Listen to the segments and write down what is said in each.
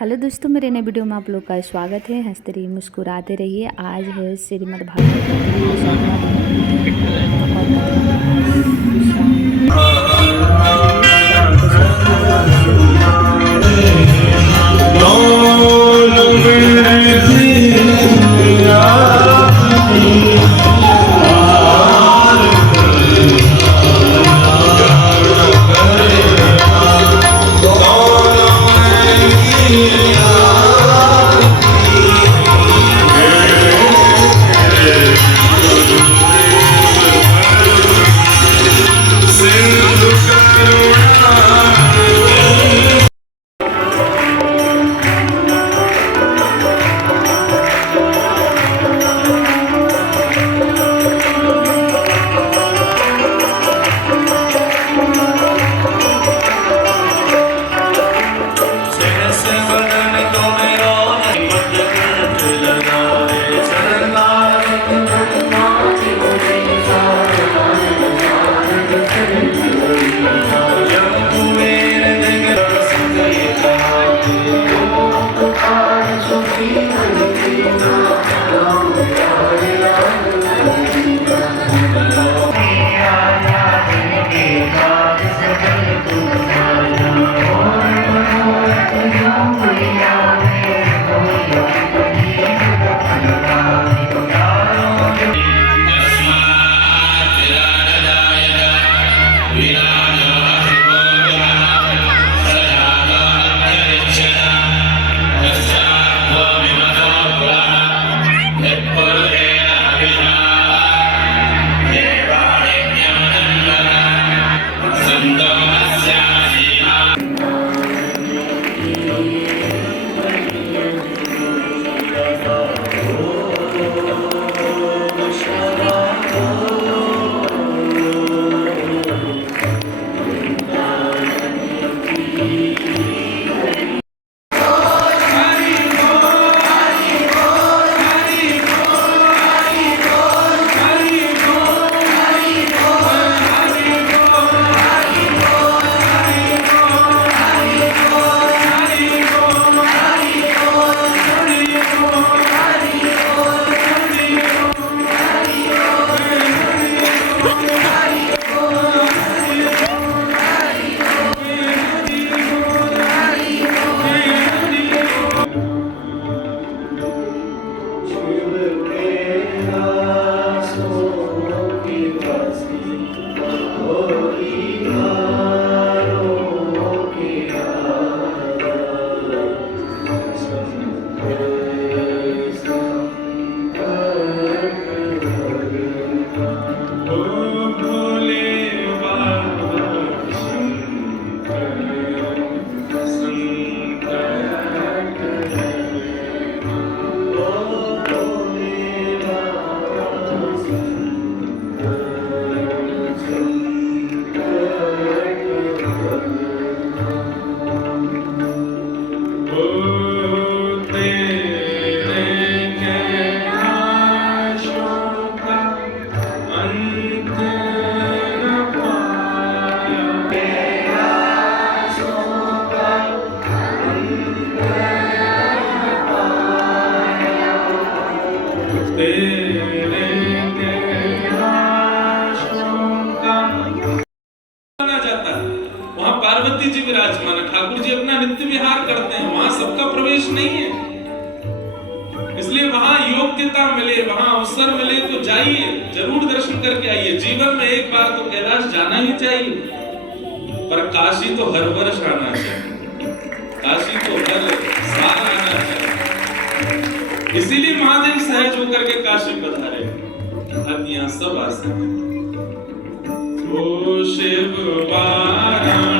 Hello दोस्तों, मेरे नए वीडियो में आप लोग का स्वागत है। हंसते रहिए, मुस्कुराते रहिए। आज है श्रीमद् भागवत का 7वां दिन और कथा में आज विश्राम। आइए सबको सब्सक्राइब पार्वती जी विराजमान, ठाकुर जी अपना नित्य विहार करते हैं, वहां सबका प्रवेश नहीं है। इसलिए वहां योग्यता मिले, वहां अवसर मिले तो जाइए, जरूर दर्शन करके आइए। जीवन में एक बार तो कैलाश जाना ही चाहिए, पर काशी तो हर वर्ष आना चाहिए, काशी तो हर साल आना चाहिए। इसीलिए महादेव सहज होकर के काशी पधारे, अब यहाँ सब आ सके। ओ शिव वाराणसी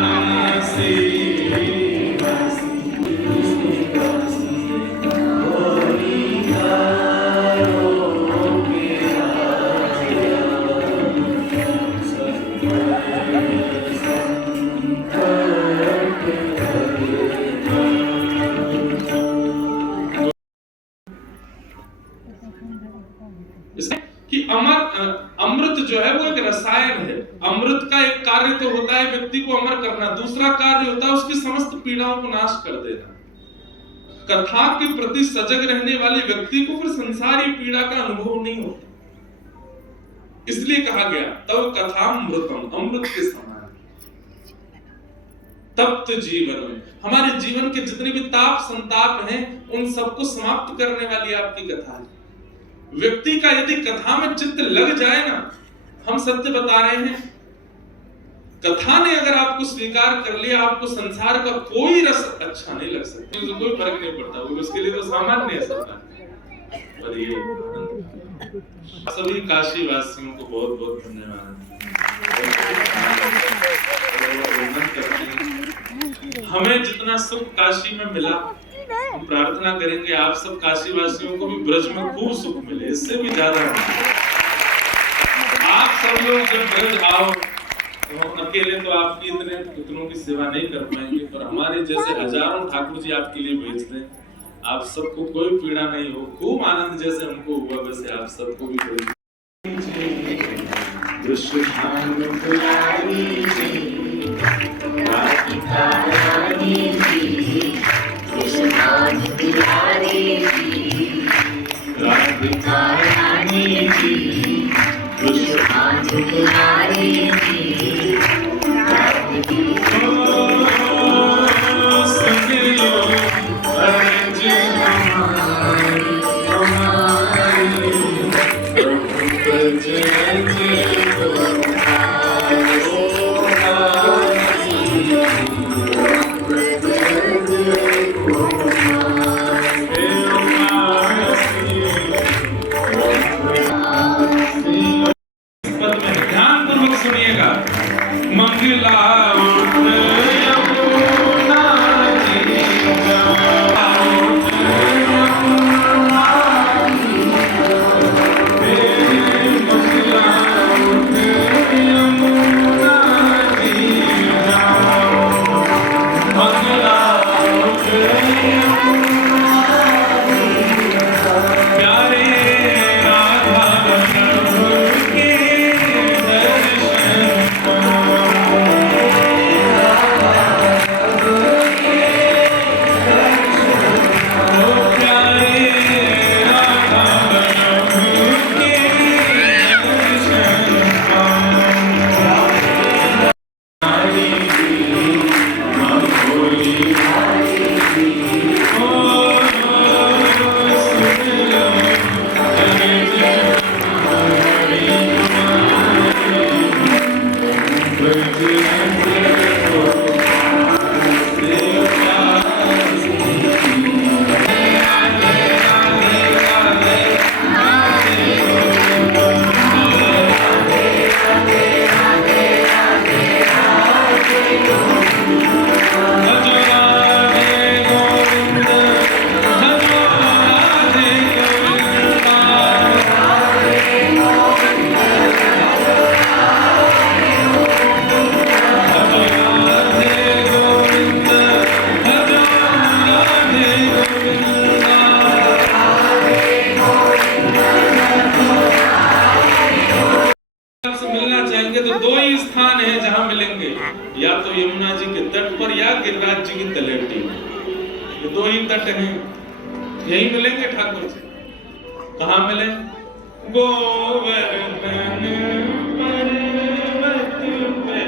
कि अमृत जो है वो एक रसायन है। अमृत का एक कार्य तो होता है व्यक्ति को अमर करना, दूसरा कार्य होता है उसकी समस्त पीड़ाओं को नाश कर देना। कथा के प्रति सजग रहने वाले व्यक्ति को फिर संसारी पीड़ा का अनुभव नहीं होता। इसलिए कहा गया तब कथा अमृतम, अमृत के समान तप्त जीवन। हमारे जीवन के जितने भी ताप संताप हैं उन सबको समाप्त करने वाली आपकी कथा है। व्यक्ति का यदि कथा में चित्त लग जाए ना, हम सत्य बता रहे हैं, कथा ने अगर आपको स्वीकार कर लिया, आपको संसार का कोई रस अच्छा नहीं लग सकता, तो कोई फर्क नहीं पड़ता, वो उसके लिए तो सामान्य है सब। पर ये सभी काशी वासियों को बहुत बहुत धन्यवाद। हमें जितना सुख काशी में मिला, हम प्रार्थना करेंगे आप सब काशी वासियों को भी ब्रज में खूब सुख मिले, इससे भी ज्यादा। आप सब लोग जब ब्रज आओ तो अकेले तो आपकी इतनों की सेवा नहीं कर पाएंगे, पर हमारे जैसे हजारों ठाकुर जी आपके लिए भेजते हैं। आप सबको कोई पीड़ा नहीं हो, खूब आनंद जैसे हमको हुआ वैसे आप सबको भी कोई। तो दो ही स्थान है जहां मिलेंगे, या तो यमुना जी के तट पर या गिरिराज जी की तलेटी में। ये दो ही तट हैं, यही मिलेंगे ठाकुर जी। कहां मिले? गोवर्धन पर्वत पे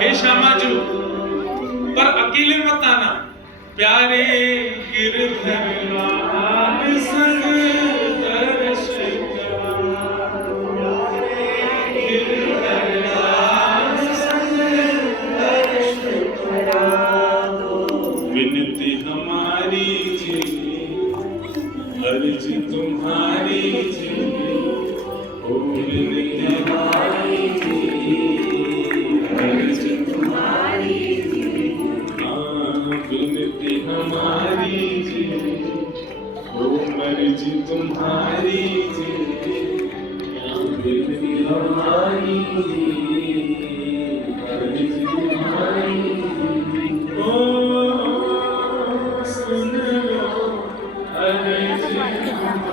हे श्यामा जी, पर अकेले मत आना, प्यारे गिरधर लाल संग दर्श विनती हमारी जी, अर्ज तुम्हारी जी, ओ विनती हमारी जी, अर्ज तुम्हारी जी, विनती हमारी जी, ओ मर्जी तुम्हारी जी, विनती हमारी जी, अर्ज तुम्हारी जी, ओ सुन लो अर्ज हमारी।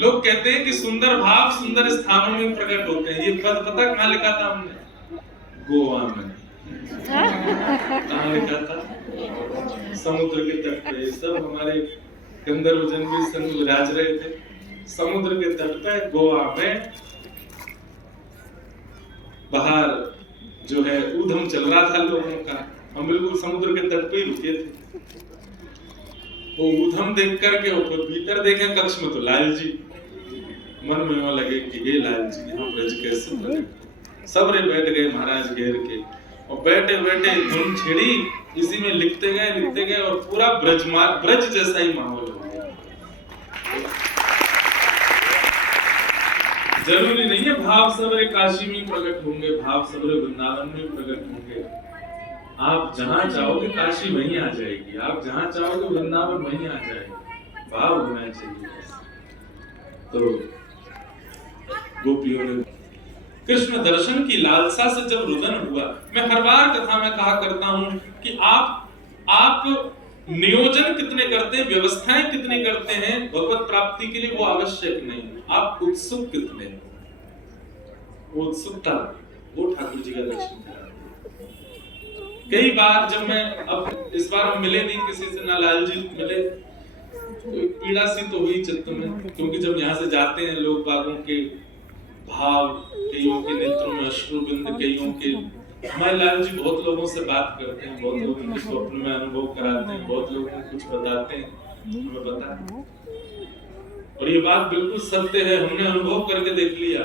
लोग कहते हैं कि सुंदर भाव सुंदर स्थानों में प्रकट होते हैं। ये पद पता कहाँ लिखा था हमने? गोवा में। कहाँ लिखा था? समुद्र के तट पे। सब हमारे गंधर्व जन भी संग विराज रहे थे समुद्र के तट पे गोवा में। बाहर जो है ऊधम चल रहा था लोगों का। हम बिल्कुल समुद्र के तट पे ही रुके थे। वो ऊधम देख करके ऊपर भीतर देखे कक्ष में तो लाल जी। मन में यूं लगे कि ये लाल जी यहाँ ब्रज कैसे बने। सबरे बैठ गए महाराज घेर के और बैठे बैठे धुन छिड़ी। इसी में लिखते गए और पूरा ब्रज जैसा ही माहौल हो गया। जरूरी नहीं है भाव सबरे काशी में प्रकट होंगे, भाव सबरे वृंदावन में प्रकट होंगे। आप जहां चाहोगे काशी वहीं आ जाएगी, आप जहां चाहोगे वृंदावन वहीं आ जाएगी। भाव होना चाहिए। तो गोपियों ने कृष्ण दर्शन की लालसा से जब रुदन हुआ, मैं हर बार कथा में कहा करता हूं कि आप नियोजन कितने करते हैं, व्यवस्थाएं कितनी करते हैं भगवत प्राप्ति के लिए, वो आवश्यक नहीं। आप उत्सुक कितने हैं, वो उत्सुकता वो ठाकुर जी का दर्शन करा। कई बार जब मैं, अब इस बार हम मिले नहीं किसी से, ना लाल जी मिले, तो पीड़ा सी तो हुई चित्त में। क्योंकि जब यहाँ से जाते हैं लोग बागों के भाव, कईयों के नेत्रों में अश्रुबिंद, कईयों के, हमारे लाल जी बहुत लोगों से बात करते हैं, बहुत लोगों को स्वप्न में अनुभव कराते हैं, बहुत लोगों को कुछ बताते हैं, हमें पता है। और ये बात बिल्कुल सत्य है, हमने अनुभव करके देख लिया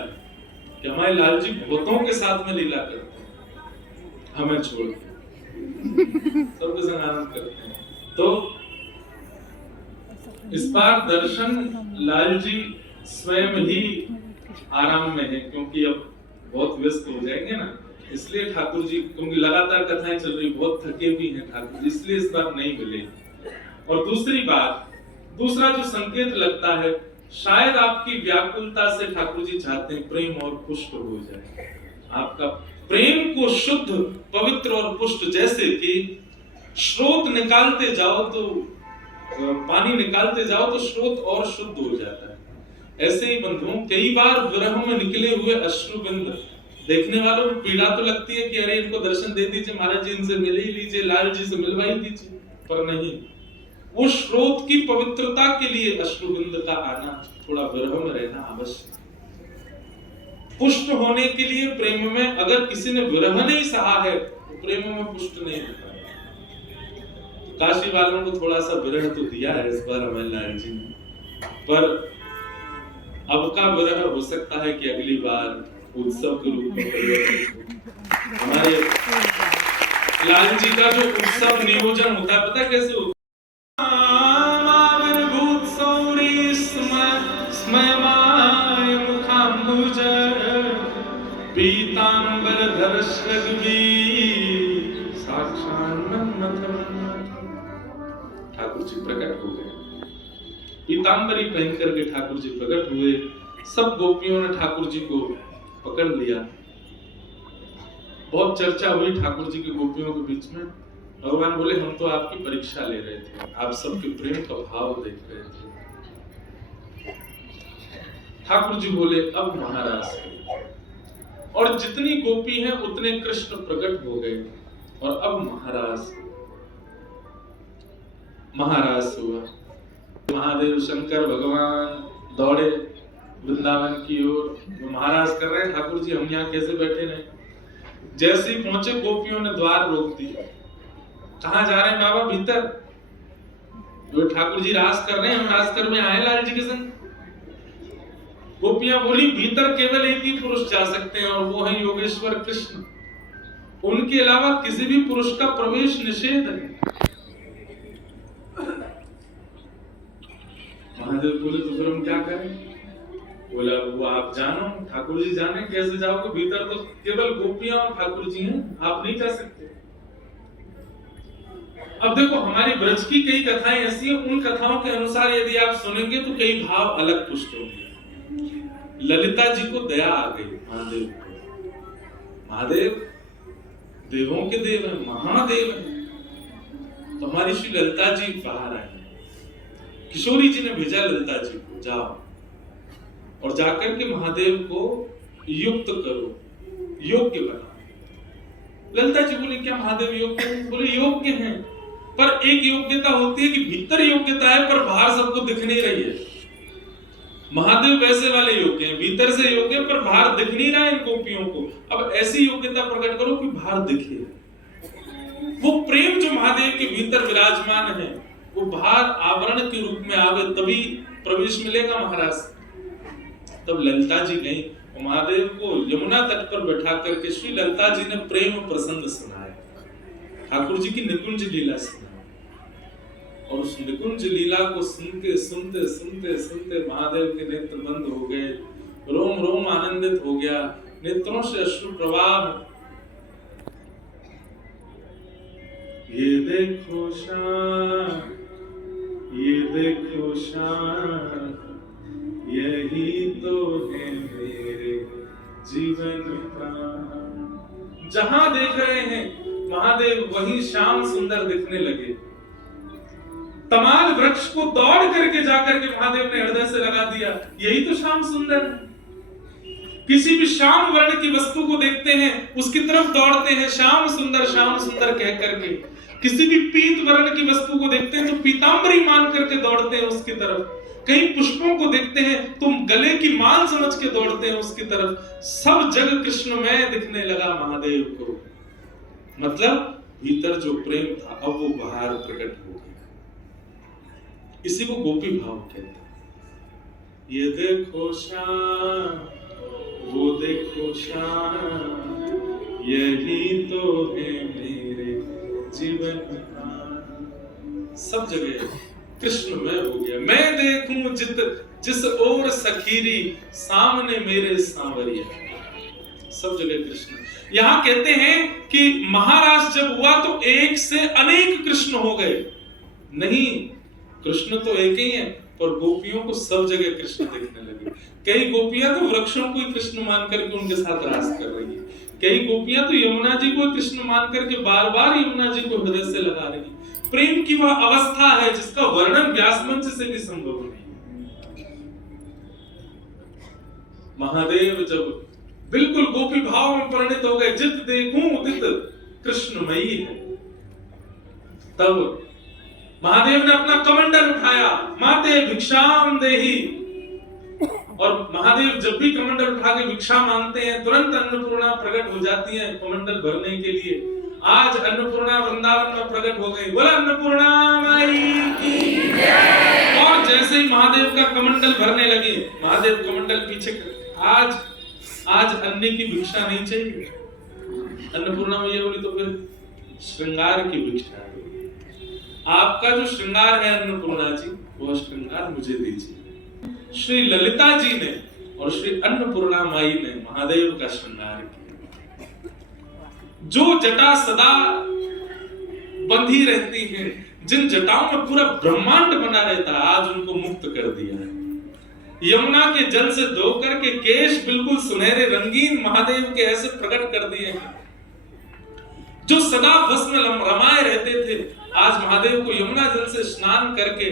कि हमारे लाल जी बहुतों के साथ में लीला करते हैं, हमें छोड़ के सबके संग आनंद करते हैं। तो इस बार दर्शन लाल जी स्वयं ही आराम में है, क्योंकि अब बहुत व्यस्त हो जाएंगे ना, इसलिए ठाकुर जी, क्योंकि लगातार कथाएं चल रही, बहुत थके भी हैं ठाकुर जी, इसलिए इस बार नहीं मिले। और दूसरी बात, दूसरा जो संकेत लगता है, शायद आपकी व्याकुलता से ठाकुर जी चाहते हैं प्रेम और पुष्ट हो जाए। आपका प्रेम को शुद्ध, पवित्र और पुष्ट, जैसे कि स्रोत निकालते जाओ तो पानी निकालते जाओ तो स्रोत और शुद्ध हो जाता है। ऐसे ही बंधुओं, कई बार विरह में निकले हुए अश्रुबिंद देखने वालों को पीड़ा तो लगती है कि अरे इनको दर्शन दे दीजिए महाराज जी, इनसे मिल ही लीजिए, लाल जी से मिलवा ही दीजिए, पर नहीं, वो स्रोत की पवित्रता के लिए अश्रुबिंद का आना, थोड़ा विरह में रहना आवश्यक। पुष्ट होने के लिए प्रेम में, अगर किसी ने विरह नहीं सहा है तो प्रेम में पुष्ट नहीं होता। काशी वालों को थोड़ा सा विरह तो दिया है इस बार हमें लाल जी ने, पर अब का विरह हो सकता है कि अगली बार उत्सव के रूप में परिवर्तित हो। हमारे लाल जी का जो उत्सव नियोजन होता है, पता कैसे होता है? पीतांबर ठाकुर जी प्रकट हो गए, पीतांबरी पहन करके ठाकुर जी प्रकट हुए। सब गोपियों ने ठाकुर जी को पकड़ लिया। बहुत चर्चा हुई ठाकुर जी की गोपियों के बीच में। भगवान बोले हम तो आपकी परीक्षा ले रहे थे, आप सबके प्रेम का भाव देख रहे थे। ठाकुर जी बोले अब महाराज, और जितनी गोपी हैं उतने कृष्ण प्रकट हो गए, और अब महाराज हुआ। महादेव शंकर भगवान दौड़े वृंदावन की ओर, महाराज कर रहे हैं ठाकुर जी हम यहाँ कैसे बैठे रहे। जैसे ही पहुंचे गोपियों ने द्वार रोक दिया। कहाँ जा रहे हैं बाबा? भीतर। जो ठाकुर जी रास कर रहे हैं, हम रास कर में आए लाल जी के संग। गोपियां बोली भीतर केवल एक ही पुरुष जा सकते हैं, और वो है योगेश्वर कृष्ण, उनके अलावा किसी भी पुरुष का प्रवेश निषेध है। महादेव बोले तो फिर हम क्या करें? बोला वो आप जानो, ठाकुर जी जाने, कैसे जाओगे? भीतर तो केवल गोपियां और ठाकुर जी हैं, आप नहीं जा सकते। अब देखो हमारी ब्रज की कई कथाएं ऐसी हैं, उन कथाओं के अनुसार यदि आप सुनेंगे तो कई भाव अलग पुष्ट होंगे। ललिता जी को दया आ गई महादेव देवों के देव हैं, महादेव हैं। तो हमारी श्री ललिता जी बाहर आए, किशोरी जी ने भेजा ललिता जी को, जाओ और जाकर के महादेव को युक्त करो, योग्य बनाओ। ललिता जी बोले क्या महादेव योग्य हैं? बोले योग्य हैं, पर एक योग्यता होती है कि भीतर योग्यता है पर बाहर सबको दिख नहीं रही है। महादेव वैसे वाले योग्य हैं, भीतर से योग्य पर बाहर दिख नहीं रहा है इन गोपियों को। अब ऐसी योग्यता प्रकट करो कि बाहर दिखे। वो प्रेम जो महादेव के भीतर विराजमान है वो बाहर आवरण के रूप में आवे, तभी प्रवेश मिलेगा महाराज। तब ललिता जी गई, महादेव को यमुना तट पर बैठा करके श्री ललिता जी ने प्रेम प्रसंग सुनाया, ठाकुर जी की निकुंज लीला सुनाई। और उस निकुंज लीला को सुनते सुनते सुनते सुनते महादेव के नेत्र बंद हो गए, रोम रोम आनंदित हो गया, नेत्रों से अश्रु प्रवाह। ये देखो शान, ये देखो शान, यही तो है मेरे जीवन का। जहां देख रहे हैं महादेव वहीं श्याम सुंदर दिखने लगे। तमाल वृक्ष को दौड़ करके जाकर के महादेव ने हृदय से लगा दिया, यही तो श्याम सुंदर है। किसी भी श्याम वर्ण की वस्तु को देखते हैं उसकी तरफ दौड़ते हैं, श्याम सुंदर कह करके। किसी भी पीत वर्ण की वस्तु को देखते हैं तो पीतांबरी मान करके दौड़ते हैं उसकी तरफ। कई पुष्पों को देखते हैं तो गले की माल समझ के दौड़ते हैं उसकी तरफ। सब जग कृष्णमय दिखने लगा महादेव को। मतलब भीतर जो प्रेम था अब वो बाहर प्रकट हो गया। इसी को गोपी भाव कहते हैं। ये देखो शान, वो देखो शान, यही तो है मेरे जीवन का। सब जगह कृष्ण में हो गया। मैं देखूं जिस ओर सखीरी, सामने मेरे सांवरिया। सब जगह कृष्ण। यहां कहते हैं कि महाराज जब हुआ तो एक से अनेक कृष्ण हो गए। नहीं, कृष्ण तो एक ही है, पर गोपियों को सब जगह कृष्ण दिखने लगे। कई गोपियां तो वृक्षों को ही कृष्ण मान करके उनके साथ रास कर रही है। कई गोपियां तो यमुना जी को कृष्ण मान करके बार बार यमुना जी को हृदय से लगा रही है। प्रेम की वह अवस्था है जिसका वर्णन व्यासमंच से भी संभव नहीं। महादेव जब बिल्कुल गोपी भाव में परिणत हो गए, जित देखूं उदित कृष्णमयी है, तब महादेव ने अपना कमंडल उठाया, माते भिक्षाम देहि। और महादेव जब भी कमंडल उठा के भिक्षा मांगते हैं तुरंत अन्नपूर्णा प्रकट हो जाती है कमंडल भरने के लिए। आज अन्नपूर्णा वृंदावन में प्रकट हो गई। बोला अन्नपूर्णा माई की जय। और जैसे ही महादेव का कमंडल भरने लगे, महादेव कमंडल पीछे आज अन्न की भिक्षा नहीं चाहिए। अन्नपूर्णा मैया बोली तो फिर श्रृंगार की भिक्षा है। आपका जो श्रृंगार है अन्नपूर्णा जी, वो श्रृंगार मुझे दीजिए। श्री ललिता जी ने और श्री अन्नपूर्णा माई ने महादेव का श्रृंगार किया। जो जटा सदा बंधी रहती है, जिन जटाओं में पूरा ब्रह्मांड बना रहता है, आज उनको मुक्त कर दिया है। यमुना के जल से धो करके केश बिल्कुल सुनहरे रंगीन महादेव के ऐसे प्रकट कर दिए हैं। जो सदा भस्म रमाए रहते थे, आज महादेव को यमुना जल से स्नान करके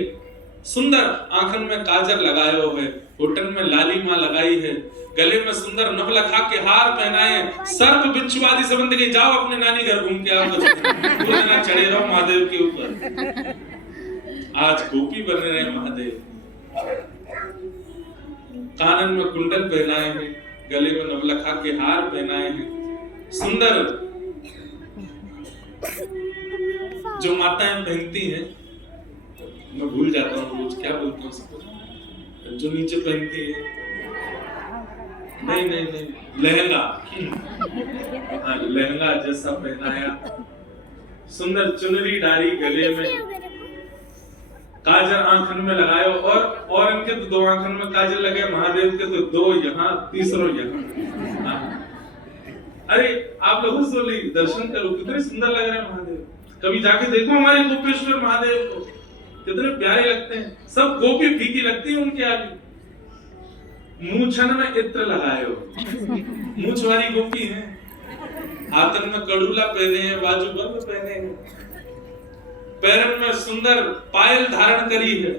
सुंदर आंखन में काजल लगाए हुए, होठन में लालिमा लगाई है, गले में सुंदर नवलखा के हार पहनाए, सर्प बिच्छू आदि संबंध के जाओ अपने नानी घर घूम के आओ, पूरे दिन चढ़े रहो महादेव के ऊपर। आज गोपी बन रहे हैं महादेव। कानन में कुंडल पहनाए हैं, गले में नवलखा के हार पहनाए हैं। सुंदर जो माताएं पहनती हैं, मैं भूल जाता हूँ रोज क्या बोलते हैं उसको, जो नीचे पहनती है, नहीं लहंगा। हाँ, लहंगा जैसा पहनाया, सुंदर चुनरी डाली गले में, काजल आंखन में लगाए। और इनके तो 2 आंखन में काजल लगे, महादेव के तो 2 यहाँ, तीसरो यहाँ। अरे आप लोग सोली दर्शन करो, कितने सुंदर लग रहे हैं महादेव। कभी जाके देखो हमारे गोपेश्वर महादेव को, कितने प्यारे लगते हैं। सब गोपी फीकी लगती है उनके आगे। मूछन में इत्र लगाए हो, मूछ वाली गोपी है। हाथन में कड़ूला पहने हैं, बाजूबंद पहने हैं, पैरन में सुंदर पायल धारण करी है,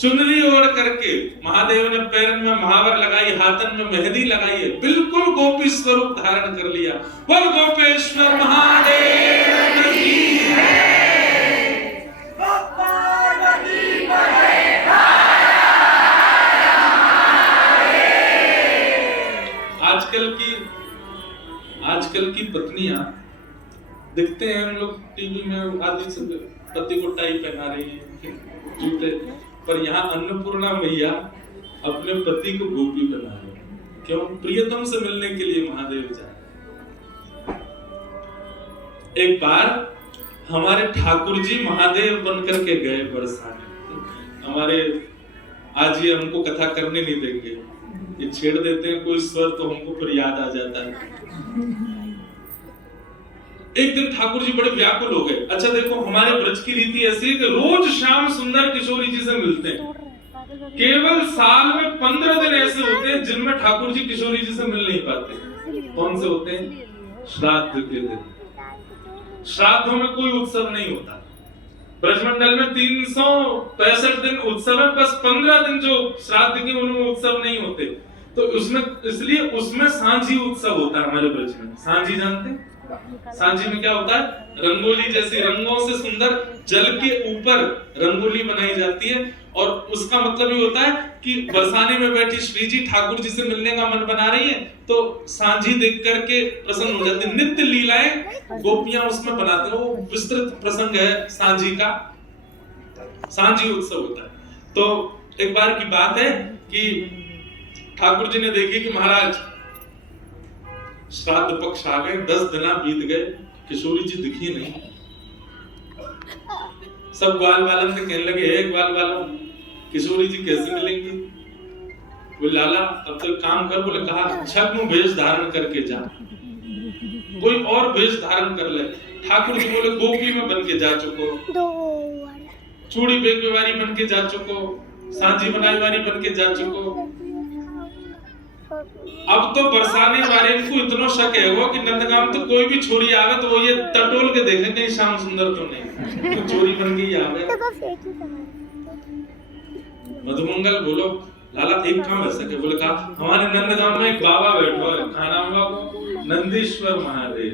चुनरी ओढ़ करके महादेव ने पैरन में महावर लगाई, हाथन में मेहंदी लगाई है, बिल्कुल गोपी स्वरूप धारण कर लिया। बोल गोपेश्वर महादेव की आजकल की पत्नियां दिखते हैं हम लोग टीवी में, आदि से पति को टाई पहना रही है, जूते, पर यहाँ अन्नपूर्णा मैया अपने पति को गोपी बना रही है। क्यों? प्रियतम से मिलने के लिए महादेव जाए। एक बार हमारे ठाकुर जी महादेव बनकर के गए बरसाने। हमारे आज ये हमको कथा करने नहीं देंगे, ये छेड़ देते हैं कोई स्वर तो हमको फिर याद आ जाता है। एक दिन ठाकुर जी बड़े व्याकुल हो गए। अच्छा देखो, हमारे ब्रज की रीति ऐसी है कि रोज शाम सुंदर किशोरी जी से मिलते हैं। केवल साल में 15 दिन ऐसे होते हैं जिनमें ठाकुर जी किशोरी जी से मिल नहीं पाते। कौन से होते हैं? श्राद्ध के दिन। श्राद्धों में कोई उत्सव नहीं होता। ब्रजमंडल में 365 दिन उत्सव है, बस 15 दिन जो श्राद्ध के उनमें उत्सव नहीं होते। तो उसमें इसलिए उसमें सांझी उत्सव होता है हमारे ब्रज में। सांझी जानते हैं? सांझी में क्या होता है? रंगोली जैसी रंगों से सुंदर जल के ऊपर रंगोली बनाई जाती है, और उसका मतलब ये होता है कि बरसाने में बैठी श्री जी ठाकुर जी से मिलने का मन बना रही है, तो सांझी देख करके प्रसन्न हो जाते हैं। नित्य लीलाएं गोपियां उसमें बनाते हैं। वो विस्तृत प्रसंग है सांझी का। सांझी उत्सव होता है। तो एक बार की बात है कि ठाकुर जी ने देखी कि महाराज श्राद्ध पक्ष आ गए, 10 दिन बीत गए, किशोरी जी दिखी नहीं। सब ग्वाल वालन से कहने लगे, हे ग्वाल वालन, किशोरी जी कैसे मिलेंगी? बोले लाला अब तो काम कर। बोले कहा, छद्म वेश धारण करके जा, कोई और वेश धारण कर ले। ठाकुर जी बोले गोपी में बन के जा चुको, चूड़ी बेगवारी बन के जा चुको, सांझी बनाई वाली बन के जा चुको। अब तो बरसाने वाले को इतना शक है वो कि नंदगाम तो कोई भी छोरी आवे तो वो ये टटोल के देखे कहीं श्याम सुंदर तो नहीं, तो छोरी बन गई आवे। मधुमंगल बोलो लाला एक काम ऐसा के। बोले कहा, हमारे नंदगाम में एक बाबा बैठो है, क्या नाम है? नंदीश्वर महादेव।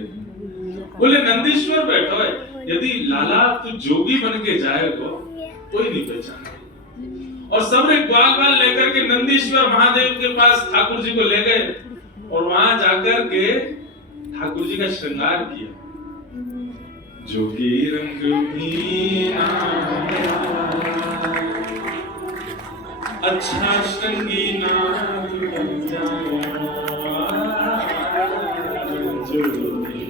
बोले नंदीश्वर बैठो है, यदि लाला तू जोगी बन के जाएगा कोई नहीं पहचाने। और सब ने ग्वाल बाल लेकर के नंदीश्वर महादेव के पास ठाकुर जी को ले गए, और वहां जाकर के ठाकुर जी का श्रृंगार किया। जोगी रंग मीना अच्छा श्रृंगी नाथ बन जाया, जोगी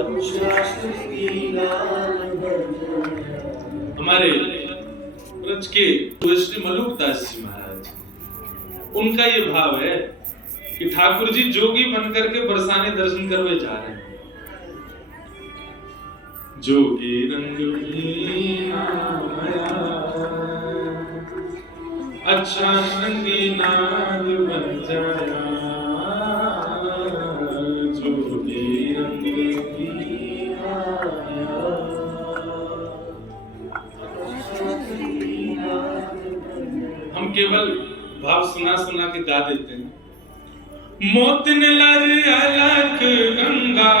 अच्छा श्रृंगी नाथ। हमारे ब्रज के श्री मलुकदास जी महाराज, उनका ये भाव है कि ठाकुर जी जोगी बनकर के बरसाने दर्शन करवे जा रहे हैं। जोगी रंग मीना अच्छा श्रृंगी नाद बन जाया, जोगी रंग मीना। हम केवल भाव सुना सुना के गा देते हैं। मोतिन लर अलग गंगा,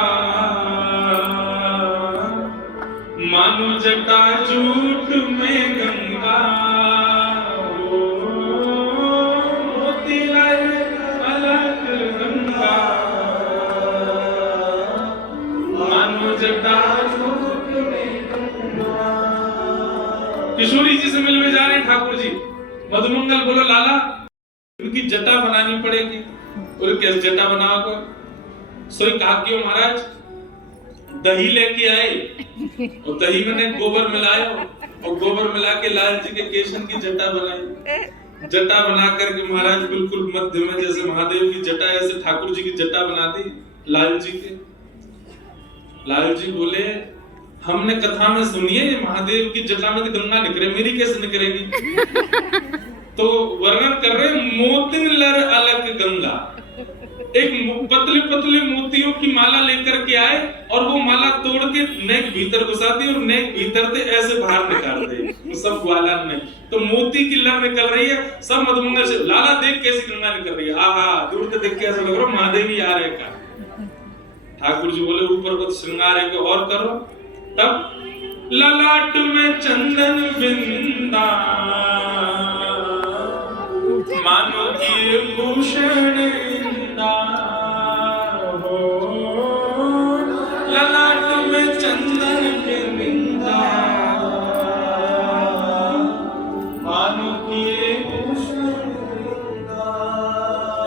मानो जटा झूठ में गंगा। मोती लर अलग गंगा, मानो जटा झूठ में गंगा। किशोरी जी से मिलने जा रहे हैं ठाकुर जी। मधुमंगल बोलो लाला उनकी जटा बनानी पड़ेगी। बोले कैसे जटा बनाओगे? सोई कहा क्यों महाराज? दही लेके आए और दही में गोबर मिलाया और गोबर मिला के लाल जी के केशन की जटा बनाई। जटा बना करके महाराज बिल्कुल मध्य में जैसे महादेव की जटा ऐसे ठाकुर जी की जटा बना दी लाल जी के। लाल जी बोले हमने कथा में सुनी है ये महादेव की जटा में तो गंगा निकले, मेरी कैसे निकलेगी? तो वर्णन कर रहे मोतिन लर अलग गंगा, एक पतले पतले मोतियों की माला लेकर के आए और वो माला तोड़ के नेक भीतर घुसा दी और नेक भीतर से ऐसे बाहर निकाल दे सब ग्वालन ने। तो मोती की लहर निकल रही है, सब मधुमंगल से लाला देख कैसी गंगा निकल रही है, आहा दूर से देख के ऐसा लग रहा है महादेव ही आ रहे का। ठाकुर जी बोले ऊपर को श्रृंगार है और करो। तब ललाट में चंदन बिंदा मानो कि भूषण इंदा हो, ललाट में चंदन बिंदा मानो कि भूषण इंदा।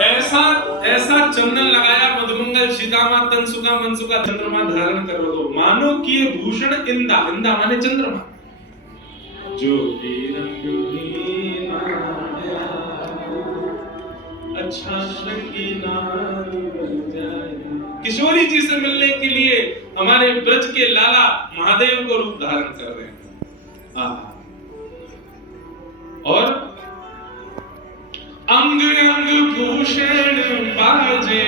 ऐसा चंदन लगाया मधुमंगल सीतामा तनसुका मनसुका चंद्रमा धारण करो दो, मानो कि ये भूषण इंदा, इंदा माने चंद्रमा, जो अच्छा किशोरी जी से मिलने के लिए हमारे ब्रज के लाला महादेव को रूप धारण कर रहे हैं। और अंग अंग भूषण बाजे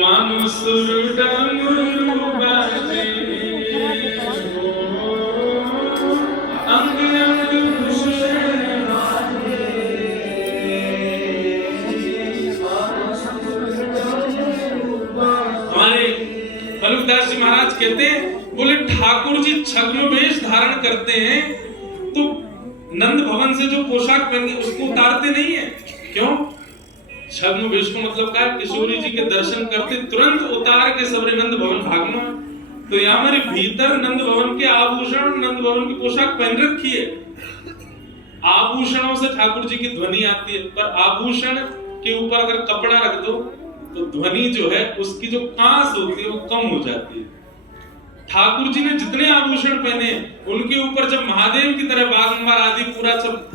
मानो सुर डमरू बाजे, अंग अंग मलुकदास जी महाराज कहते हैं, बोले ठाकुर जी छद्म वेश धारण करते हैं तो नंद भवन से जो पोशाक पहन के उसको उतारते नहीं है। क्यों? छद्म वेश को मतलब क्या है? किशोरी जी के दर्शन करते तुरंत उतार के सबरे नंद भवन भागना। तो यहाँ मेरे भीतर नंद भवन के आभूषण, नंद भवन की पोशाक पहन रखी है। आभूषणों से ठाकुर जी की ध्वनि आती है, पर आभूषण के ऊपर अगर कपड़ा रख दो तो ध्वनि जो है उसकी जो कांस होती है वो कम हो जाती है। ठाकुर जी ने जितने आभूषण पहने उनके ऊपर जब महादेव की तरह बागंबर आदि पूरा सब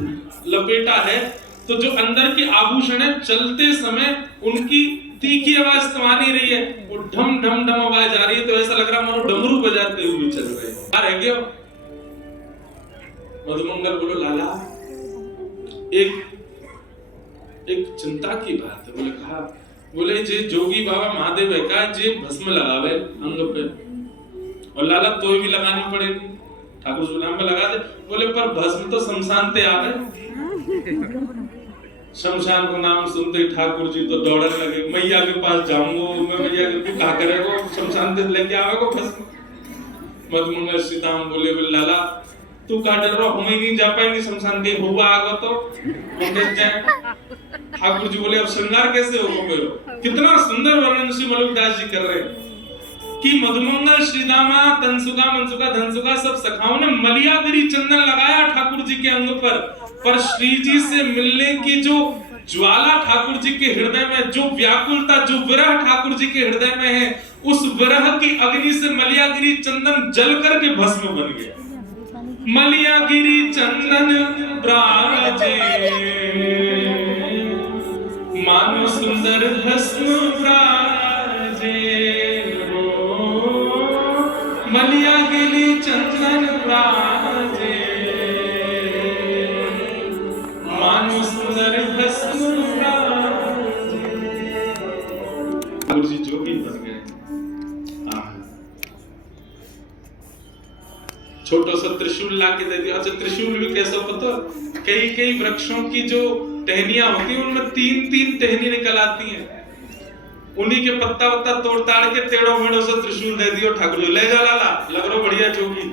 लपेटा है, तो जो अंदर की आभूषण है चलते समय उनकी तीखी आवाज तो आ नहीं रही है, वो ढम ढम ढम आवाज आ रही है, तो ऐसा लग रहा मानो डमरू बजाते हुए चल रहे हैं। क्या रह गया? मधुमंगल बोलो लाला एक चिंता की बात है। बोले कहा, बोले जे जोगी बाबा महादेव है का जे भस्म लगावे अंग पे, और लाला तो भी लगानी पड़ेगी। ठाकुर जी नाम पे लगा दे। बोले पर भस्म तो शमशान ते आवे। शमशान को नाम सुनते ही ठाकुर जी तो दौड़ने लगे, मैया के पास जाऊंगा मैं, मैया के तू क्या करेगा शमशान ते लेके आवेगा भस्म। मधुमंगल सीताराम बोले लाला तू का डर रहा, हमें नहीं जा पाएंगे शमशान के, हुआ आगा तो हम देख जाए। ठाकुर जी बोले अब श्रृंगार कैसे होगा मेरे? कितना सुंदर वर्णन श्री मलुकदास जी कर रहे हैं कि मधुमंगल श्रीदामा तनसुका मनसुका धनसुका सब सखाओं ने मलियागिरी चंदन लगाया ठाकुर जी के अंग पर श्री जी से मिलने की जो ज्वाला ठाकुर जी के हृदय में, जो व्याकुलता, जो विरह ठाकुर जी के हृदय में है, उस विरह की अग्नि से मलियागिरी चंदन जल करके भस्म बन गया। मलियागिरी चंदन ब्राजे मानो सुंदर भस्म ब्राजे, मलियागिरी चंदन ब्राजे मानो सुंदर भस्म ब्राजे। ठाकुर जी जोगी बन गए। छोटा सा त्रिशूल लाके दे दिया। अच्छा त्रिशूल भी कैसा पता? कई वृक्षों की जो टहनियां होती हैं उनमें 3-3 टहनी निकल आती हैं, उन्हीं के पत्ता तोड़ ताड़ के टेढ़ों मेढ़ों से त्रिशूल दे दियो। ठाकुर जी ले जा लाला, लग रहा बढ़िया जोगी।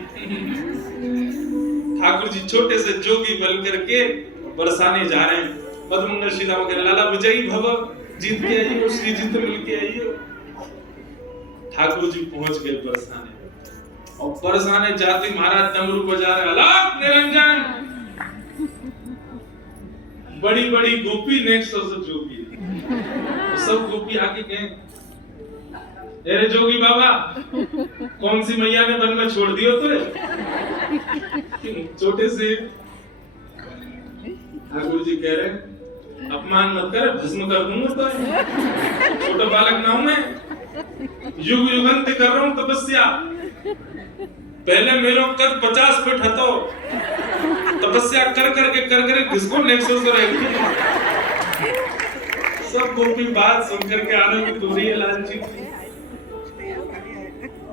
ठाकुर जी छोटे से जोगी बन करके बरसाने जा रहे हैं। मधुमंगल सीताराम कह लाला विजयी भव, जीत के आइए, श्री जी से मिल के आइए। ठाकुर जी पहुंच गए बरसाने, और बरसाने जाते महाराज डमरू बजा रहे, अलग निरंजन। बड़ी बड़ी गोपी नेक्स्ट से जोगी, सब गोपी आके कहे अरे जोगी बाबा कौन सी मैया ने बन में छोड़ दियो तुझे? छोटे से ठाकुर जी कह रहे अपमान मत कर, भस्म कर दूंगा तो। छोटा बालक ना हूं मैं, युग युगांत कर रहा हूं तपस्या। पहले मेरो कद 50 फीट हतो, तपस्या कर करके किसको नेक्सो से रहेगी। सब गोपी बात सुन करके आने की दूरी है लालची।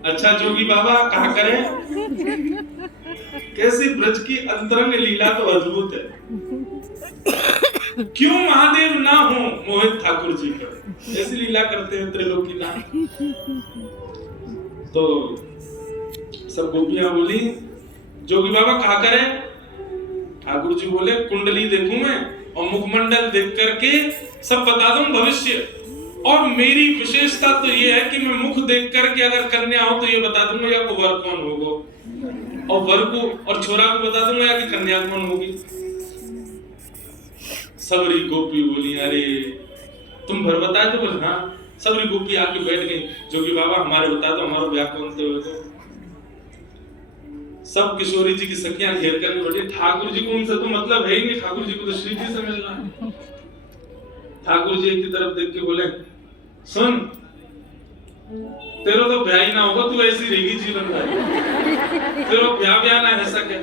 अच्छा जोगी बाबा कहा करें, कैसी ब्रज की अंतरंग लीला तो अद्भुत है। क्यों महादेव ना हो मोहित ठाकुर जी पर, ऐसी लीला करते हैं त्रिलोकीनाथ। तो सब गोपियां बोली जोगी बाबा कहा करे। ठाकुर जी बोले कुंडली देखूं मैं और मुखमंडल देख करके सब बता दूं भविष्य, और मेरी विशेषता तो ये है कि मैं मुख देख करके अगर कन्या हो तो ये बता दूंगा या को वर कौन होगा, और वर को और छोरा को बता दूंगा या कि कन्या कौन होगी। सबरी गोपी बोली अरे तुम भर बताए तो बोले हाँ। सबरी गोपी आके बैठ गई, जोगी बाबा हमारे बता दो हमारा ब्याह कौन से हो। सब किशोरी जी की सखियां घेर कर बैठी। ठाकुर जी को उनसे तो मतलब है ही नहीं, ठाकुर जी को तो श्री जी से मिलना है। ठाकुर जी एक की तरफ देख के बोले सुन तेरा तो ब्याह ही ना होगा, तू ऐसी रहेगी जीवन भर, तेरा ब्याह ना ऐसा क्या।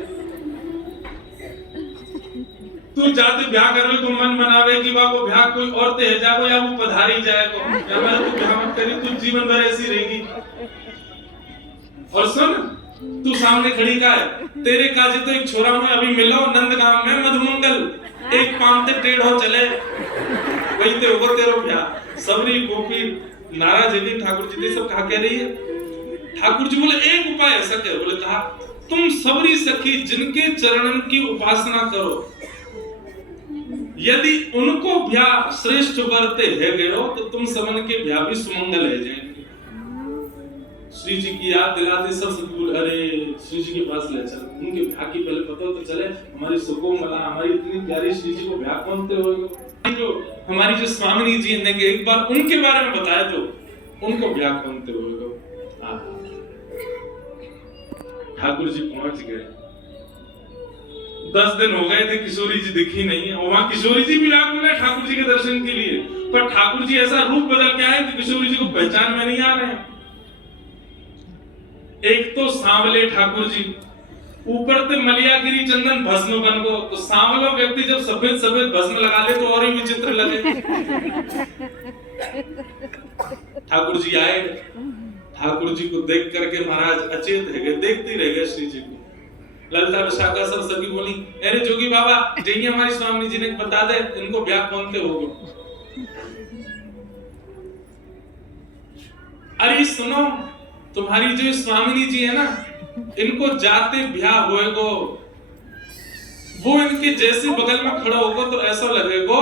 तू जाते ब्याह करवे तो मन बनावे कि वाह को ब्याह कोई और ते जागो या वो पधारी जाएगो, या मैं तू ब्याह मत करी, तू जीवन भर ऐसी रहेगी। और सुन तू सामने खड़ी का है, तेरे काजे तो एक छोरा में अभी मिलो नंदगांव में मधुमंगल, एक पांव ते टेढ़ हो चले वही ते होगा तेरा ब्याह। सबरी गोपी नाराज है। ठाकुर जी ने सब कहा कह रही है। ठाकुर जी बोले एक उपाय ऐसा करो। बोले कहा तुम सबरी सखी जिनके चरणन की उपासना करो, यदि उनको ब्याह श्रेष्ठ वर्ते है गयो तो तुम समन के ब्याह भी सुमंगल है जाएंगे। श्री जी की याद दिलाते सब बोल अरे श्री जी के पास ले चल, उनके ब्याह की पहले पता तो चले। हमारी सुकोमला हमारी इतनी प्यारी श्री जी को ब्याह कौन थे होगा। जो हमारी जो स्वामिनी जी ने एक बार उनके बारे में बताया तो उनको ब्याह कौन थे होगा। ठाकुर जी पहुंच गए। 10 दिन हो गए थे किशोरी जी दिखी नहीं है, और वहां किशोरी जी भी व्याकुल है ठाकुर जी के दर्शन के लिए, पर ठाकुर जी ऐसा रूप बदल के आए कि किशोरी जी को पहचान में नहीं आ रहे हैं। एक तो सांवले ठाकुर जी, ऊपर से मलियागिरी चंदन भस्म बन गो। तो सांवला व्यक्ति जब सफेद सफेद भस्म लगा ले तो और ही विचित्र लगे। ठाकुर जी आए, ठाकुर जी को देख करके महाराज अचेत रह गए, देखते रह गए श्री जी को। ललिता विशाखा सब सभी बोली अरे जोगी बाबा जैसे हमारी स्वामी जी ने बता दे इनको ब्याह कौन के होगा। अरे सुनो तुम्हारी जो स्वामिनी जी है ना, इनको जाते ब्याह होएगो, वो इनके जैसे बगल में खड़ा होगा तो ऐसा लगेगा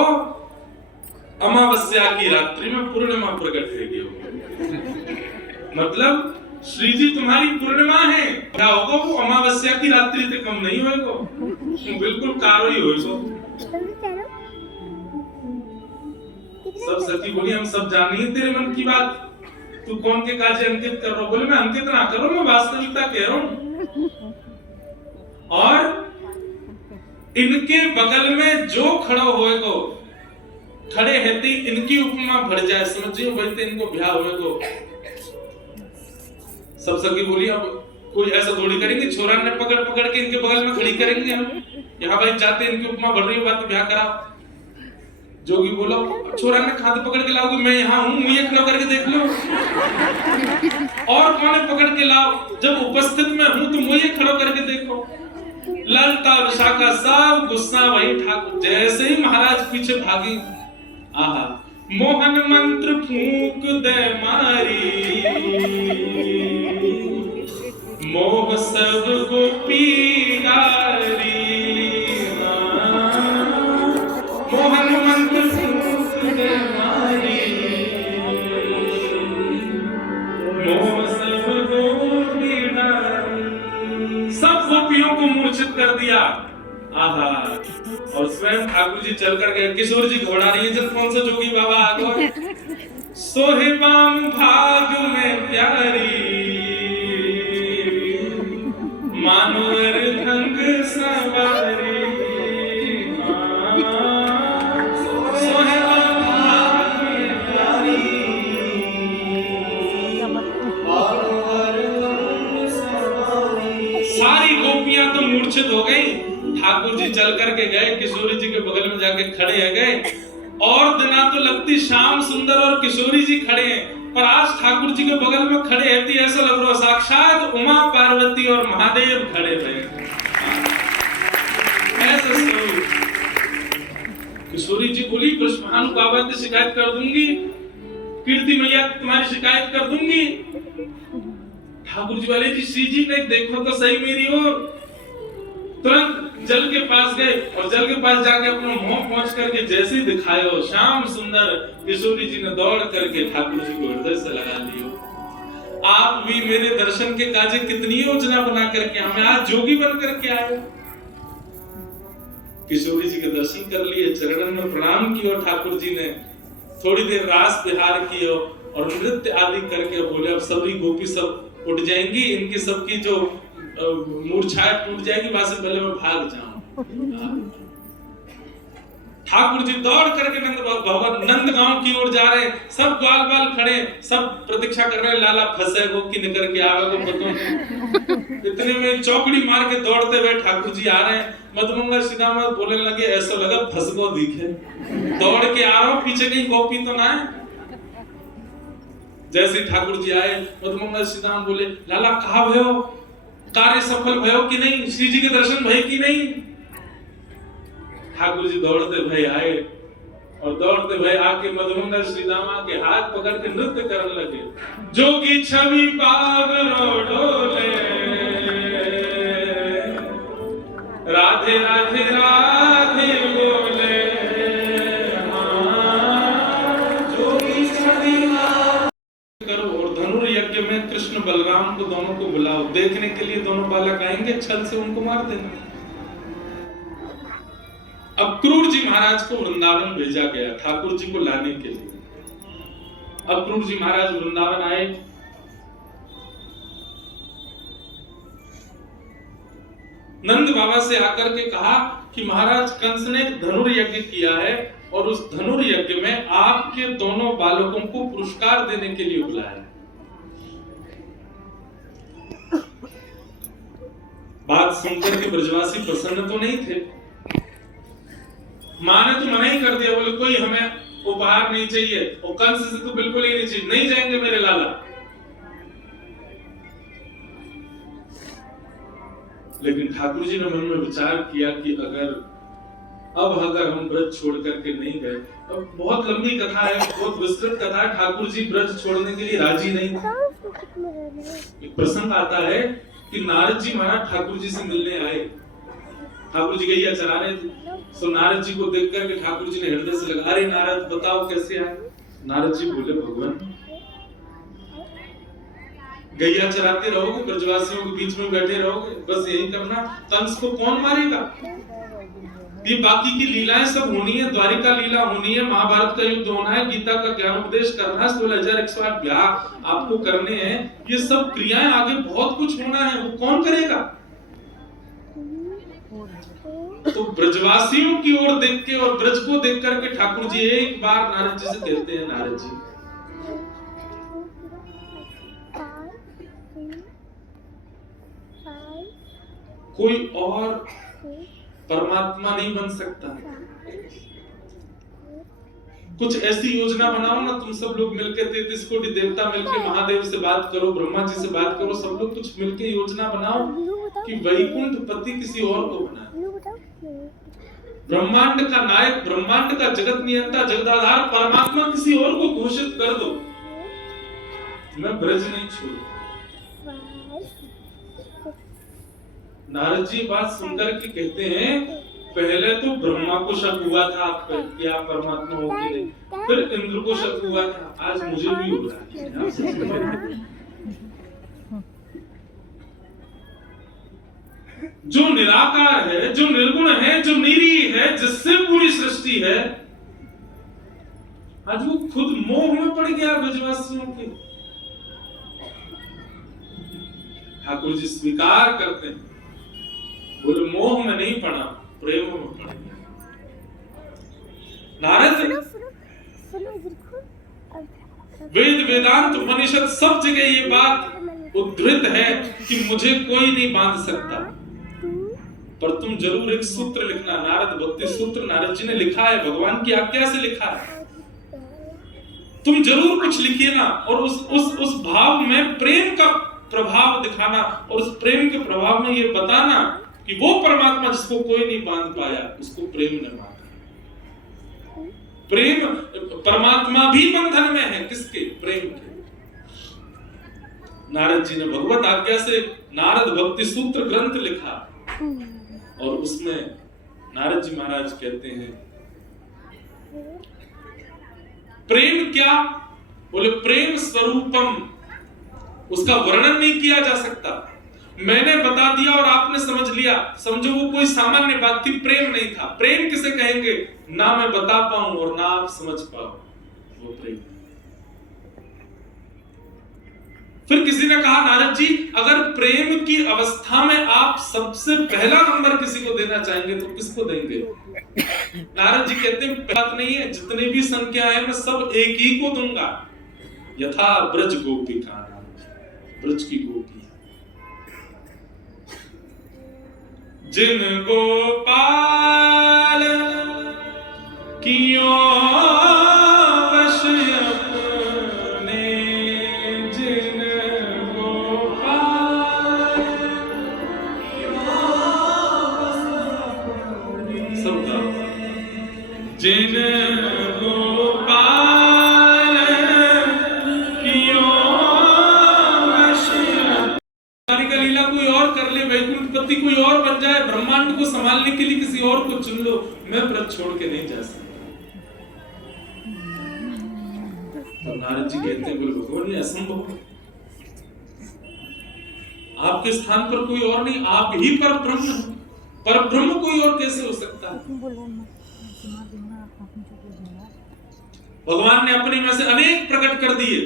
अमावस्या की रात्रि में पूर्णिमा प्रकट होगी। मतलब श्री जी तुम्हारी पूर्णिमा है, क्या होगा वो अमावस्या की रात्रि से कम नहीं होएगा, बिल्कुल कारो ही होएगा। सब सखी बोली हम सब जानी है तेरे मन की बात, तू कौन के काजे अंकित कर रहा हो। बोले मैं अंकित ना कर रहा हूं, मैं वास्तविकता कह रहा हूं। और इनके बगल में जो खड़ा होएगो, खड़े रहते इनकी उपमा बढ़ जाए, समझिए वैसे इनको ब्याह होएगो। सब सखी बोली अब कोई ऐसा थोड़ी करेंगे, छोरा ने पकड़ पकड़ के इनके बगल में खड़ी करेंगे हम, यहाँ भाई जाते इनकी उपमा बढ़ रही है, बात ब्याह करा। जोगी बोला छोरा ने खाते पकड़ के लाओगे, मैं यहाँ हूँ, मुझे खड़ा करके देख लो। और कौन पकड़ के लाओ, जब उपस्थित में हूँ तो मुझे खड़ा करके देखो। ललिता विशाखा सब गुस्सा वही ठाकुर, जैसे ही महाराज पीछे भागी, आहा मोहन मंत्र फूंक दे मारी, मोह सब गोपी गारी, मोहन मंत्र फूंक दे मारी, मोह सब गोपी गारी। सब गोपियों को मूर्छित कर दिया। आहा और स्वयं ठाकुर जी चल कर गए। किशोर जी घोड़ा रही है, जब कौन सा जोगी बाबा आ गए। सोहेबाम भाग में प्यारी, मानो ढंग सवारी, सोहेबाम भाग में प्यारी, सारी गोपियां तो मूर्छित हो गई। ठाकुर जी जी चल करके गए, किशोरी जी के बगल में जाके खड़े हैं गए, और दिना तो लगती श्याम सुंदर और किशोरी जी खड़े हैं, पर आज ठाकुर जी के बगल में खड़े हैं थी, ऐसा लग रहा है साक्षात उमा पार्वती और महादेव खड़े थे। ऐसा स्वरूप। किशोरी जी बोली ब्रजभानु बाबा की शिकायत कर दूंगी, कीर्ति मैया तुम्हारी शिकायत कर दूंगी। ठाकुर जी वाले जी श्री जी ने देखो तो सही मेरी ओर। तुरंत जल के पास गए और जल के पास जाके अपना मुंह पहुंच करके जैसे ही दिखायो श्याम सुंदर, किशोरी जी ने दौड़ करके ठाकुर जी को हृदय से लगा लियो। आप भी मेरे दर्शन के काजे कितनी योजना बना करके हमें आज जोगी बन करके आए। किशोरी जी के दर्शन कर लिए, चरणों में प्रणाम किया, ठाकुर जी ने थोड़ी देर रास विहार किया और नृत्य आदि करके बोले अब सभी गोपी सब उठ जाएंगी, इनकी सबकी जो मूर्छाएं टूट जाएगी, वहां से पहले मैं भाग जाऊं। ठाकुर जी दौड़ करके नंदगांव की ओर जा रहे हैं, सब ग्वाल बाल खड़े, सब प्रतीक्षा कर रहे हैं लाला फंसे गो कि निकल के आवे गो पतो। इतने में चौकड़ी मार के दौड़ते हुए ठाकुर जी आ रहे हैं। मधुमंगल सीतामढ़ बोलने लगे ऐसा लगा फंस गो दिखे, दौड़ के आ रहा हूं, पीछे कहीं गोपी तो ना है। जैसे ठाकुर जी आए, मधुमंगल सीतामढ़ बोले लाला कहा भयो, कार्य सफल भयो कि नहीं, श्री जी के दर्शन भय कि नहीं। ठाकुर जी दौड़ते भय आए और दौड़ते भय आके मधुमंगल श्री दामा के हाथ पकड़ के नृत्य करने लगे। जोगी छवि पागलो डोले, राधे राधे राधे बोले, जोगी छवि करो। और धनुर यज्ञ में कृष्ण बलराम को दोनों को बुलाओ, देखने के लिए दोनों बालक आएंगे, छल से उनको मार देना। अब क्रूर जी महाराज को वृंदावन भेजा गया ठाकुर जी को लाने के लिए। अब क्रूर जी महाराज वृंदावन आए, नंद बाबा से आकर के कहा कि महाराज कंस ने धनुर्यज्ञ किया है और उस धनुर्यज्ञ में आपके दोनों बालकों को पुरस्कार देने के लिए बुलाया। बात सुनकर के ब्रजवासी प्रसन्न तो नहीं थे। माँ ने तो मना ही कर दिया, बोले कोई हमें उपहार नहीं चाहिए, और कंस से तो बिल्कुल ही नहीं चाहिए, नहीं जाएंगे मेरे लाला। लेकिन ठाकुर जी ने मन में विचार किया कि अगर हम ब्रज छोड़ करके नहीं गए, अब बहुत लंबी कथा है, बहुत विस्तृत कथा है, ठाकुर जी ब्रज छोड़ने के लिए राजी नहीं थे। एक प्रसंग आता है कि नारद जी महाराज ठाकुर जी से मिलने आए। ठाकुर जी गैया चरा रहे थे, तो नारद जी को देख करके ठाकुर जी ने हृदय से लगा, अरे नारद बताओ कैसे आए। नारद जी बोले भगवान गैया चराते रहोगे, ब्रजवासियों के बीच में बैठे रहोगे, बस यही करना, कंस को कौन मारेगा। ये बाकी की लीलाएं सब होनी है, द्वारिका लीला होनी है, महाभारत का युद्ध होना है, गीता का ज्ञान उपदेश करना है, 16,108 ब्याह आपको करने हैं, ये सब क्रियाएं आगे बहुत कुछ होना है, वो कौन करेगा। तो ब्रजवासियों की ओर देख के और ब्रज को देख करके ठाकुर जी एक बार नारद जी से कहते हैं, नारद जी कोई और परमात्मा नहीं बन सकता, कुछ ऐसी योजना बनाओ ना, तुम सब लोग मिलकर 33 कोटि देवता मिलकर महादेव से बात करो, ब्रह्मा जी से बात करो, सब लोग कुछ मिलकर योजना बनाओ कि वैकुंठ पति किसी और को बनाए। ब्रह्मांड का नायक, ब्रह्मांड का जगत नियंता, जगदाधार परमात्मा किसी और को घोषित कर दो, मैं ब्रज नहीं छोड़ूंगा। नारद जी बात सुनकर के कहते हैं, पहले तो ब्रह्मा को शक हुआ था कि आप परमात्मा हो कि नहीं, फिर इंद्र को शक हुआ था, आज मुझे भी हो रहा है। जो निराकार है, जो निर्गुण है, जो निरीह है, जिससे पूरी सृष्टि है, आज वो खुद मोह में पड़ गया ब्रजवासियों के। ठाकुर जी स्वीकार करते हैं, बोले मोह में नहीं पड़ा, प्रेम में पड़ गया। नारद वेद वेदांत उपनिषद सब जगह ये बात उद्धृत है कि मुझे कोई नहीं बांध सकता, पर तुम जरूर एक सूत्र लिखना, नारद भक्ति सूत्र नारद जी ने लिखा है, भगवान की आज्ञा से लिखा है। तुम जरूर कुछ लिखिए ना, और उस भाव में प्रेम का प्रभाव दिखाना, और उस प्रेम के प्रभाव में ये बताना कि वो परमात्मा जिसको कोई नहीं बांध पाया, उसको प्रेम ने बांधा। प्रेम, परमात्मा भी बंधन में है, किसके? प्रेम के। नारद जी ने भगवत आज्ञा से नारद भक्ति सूत्र ग्रंथ लिखा, और उसमें नारद जी महाराज कहते हैं प्रेम क्या? बोले प्रेम स्वरूपम, उसका वर्णन नहीं किया जा सकता। मैंने बता दिया और आपने समझ लिया, समझो वो कोई सामान्य बात थी, प्रेम नहीं था। प्रेम किसे कहेंगे? ना मैं बता पाऊं और ना आप समझ पाओ, वो प्रेम। फिर किसी ने कहा नारद जी, अगर प्रेम की अवस्था में आप सबसे पहला नंबर किसी को देना चाहेंगे तो किसको देंगे? नारद जी कहते हैं बात नहीं है, जितनी भी संख्या है मैं सब एक ही को दूंगा। यथा ब्रज गोपिका, ब्रज की गोपी, जिन गोपाल कियो वश अपने, जिन गोपाल सबका, जिन गोपाल कियो वश, का लीला कोई और कर ले, वैकुंठ पति कोई और बन जाए, ब्रह्मांड को संभालने के लिए किसी और को चुन लो, मैं व्रत छोड़ के नहीं जा सकता। तो नारद जी कहते हैं, बोले भगवान ये असंभव है, आपके स्थान पर कोई और नहीं, आप ही पर ब्रह्म हैं। पर ब्रह्म कोई और कैसे हो सकता है? भगवान ने अपने में से अनेक प्रकट कर दिए।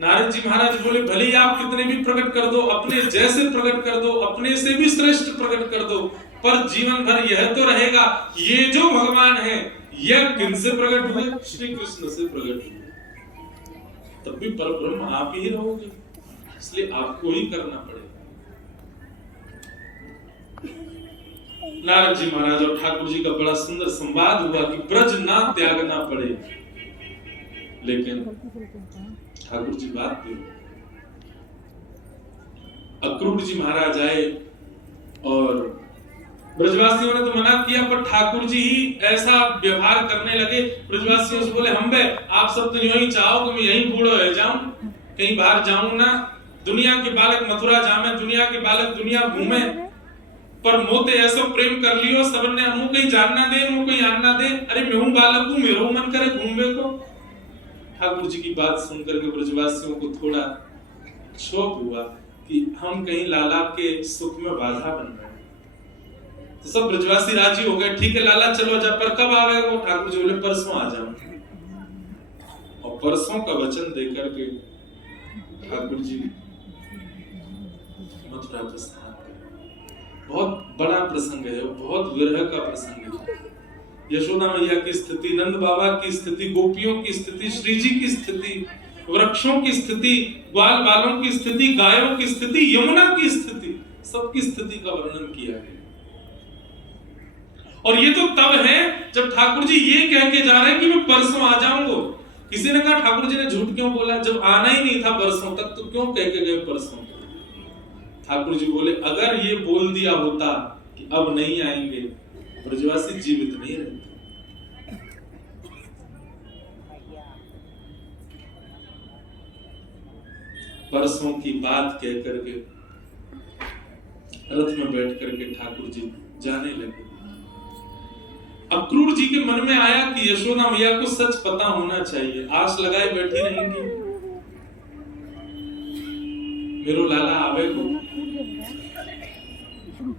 नारद जी महाराज बोले भले ही आप कितने भी प्रकट कर दो, अपने जैसे प्रकट कर दो, अपने से भी श्रेष्ठ प्रकट कर दो, पर जीवन भर यह तो रहेगा, ये जो भगवान है यह किनसे प्रकट हुए? श्री कृष्ण से प्रकट हुए। तब भी परब्रह्म आप ही रहोगे, इसलिए आपको ही करना पड़ेगा। नारद जी महाराज और ठाकुर जी का बड़ा सुंदर संवाद हुआ कि ब्रज ना त्यागना पड़े, लेकिन ठाकुर जी बात थी, अक्रूर जी महाराज आए और ब्रजवासियों ने तो मना किया, पर ठाकुर जी ही ऐसा व्यवहार करने लगे। ब्रजवासियों से बोले हम बे आप सब तो यूं ही चाहो कि मैं यहीं बूढ़ा हो जाऊं, कहीं बाहर जाऊं ना, दुनिया के बालक मथुरा जामे, दुनिया के बालक दुनिया घूमे, पर मोते ऐसा प्रेम कर लियो सबने, मुंह कहीं जानना दे, मुंह कहीं आना दे, अरे मैं हूं बालक हूं, मेरो मन करे घूमने को। ठाकुर जी की बात सुनकर के ब्रजवासियों को थोड़ा क्षोभ हुआ कि हम कहीं लाला के सुख में बाधा बन रहे हैं। तो सब ब्रजवासी राजी हो गए, ठीक है लाला चलो जा, पर कब आवे वो? ठाकुर जी बोले परसों आ जाओ। और परसों का वचन देकर के ठाकुर जी मथुरा प्रस्थान कर। बहुत बड़ा प्रसंग है, बहुत विरह का प्रसंग है। यशोदा मैया की स्थिति, नंद बाबा की स्थिति, गोपियों की स्थिति, श्री जी की स्थिति, वृक्षों की स्थिति, ग्वाल बालों की स्थिति, गायों की स्थिति, यमुना की स्थिति, सबकी स्थिति का वर्णन किया है। और ये तो तब है जब ठाकुर जी ये कह के जा रहे हैं कि मैं परसों आ जाऊंगा। किसी ने कहा ठाकुर जी ने झूठ क्यों बोला, जब आना ही नहीं था परसों तक तो क्यों कह के गए परसों? ठाकुर जी बोले अगर ये बोल दिया होता कि अब नहीं आएंगे, ब्रजवासी जीवित नहीं रहते। परसों की बात कह करके रथ में बैठ करके ठाकुर जी जाने लगे। अक्रूर जी के मन में आया कि यशोदा मैया को सच पता होना चाहिए, आस लगाए बैठी रहेंगी मेरो लाला आवे को।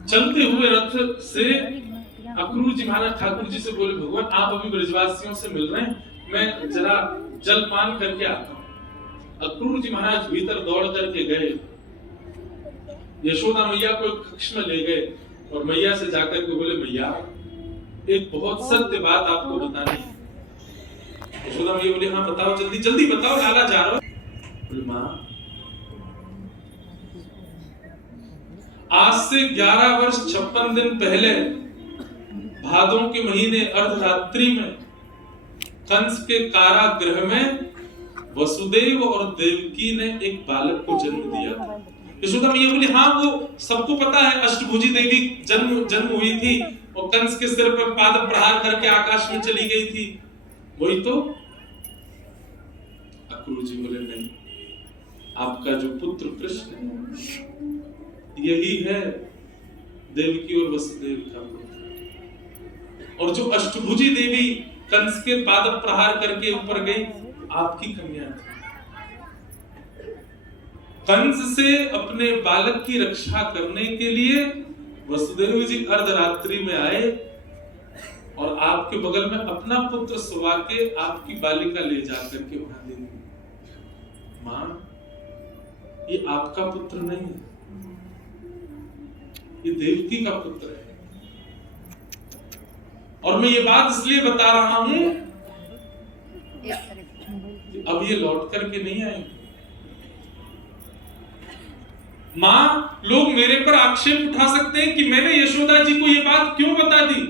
चलते हुए रथ से अक्रूर जी महाराज ठाकुर जी से बोले भगवान आप अभी ब्रजवासियों से मिल रहे हैं, मैं जरा जलपान करके आता हूं। अक्रूर जी महाराज भीतर दौड़ करके गए, यशोदा मैया को एक कक्ष में ले गए और मैया से जाकर के बोले मैया एक बहुत सत्य बात आपको बतानी है। यशोदा मैया बोले हाँ बताओ, जल्दी जल्दी बताओ, लाला जा रहा है। बोले मां आज से 11 वर्ष 56 दिन पहले भादों के महीने अर्धरात्रि में कंस के कारागृह में वसुदेव और देवकी ने एक बालक को जन्म दिया था। यशोदा मैया बोली हाँ वो सबको पता है, अष्टभुजी देवी जन्म हुई थी और कंस के सिर पर पाद प्रहार करके आकाश में चली गई थी, वही तो। अक्रूर जी बोले नहीं, आपका जो पुत्र कृष्ण है यही है देवकी और वसुदेव का पुत्र, और जो अष्टभुजी देवी कंस के पाद प्रहार करके ऊपर गई आपकी कन्या थी। कंस से अपने बालक की रक्षा करने के लिए वसुदेव जी अर्धरात्रि में आए और आपके बगल में अपना पुत्र सुवा के आपकी बालिका ले जाकर के वहां दे दी। मां, ये आपका पुत्र नहीं है, ये देवकी का पुत्र है। और मैं ये बात इसलिए बता रहा हूं कि अब ये लौट करके नहीं आएंगे। मां, लोग मेरे पर आक्षेप उठा सकते हैं कि मैंने यशोदा जी को ये बात क्यों बता दी,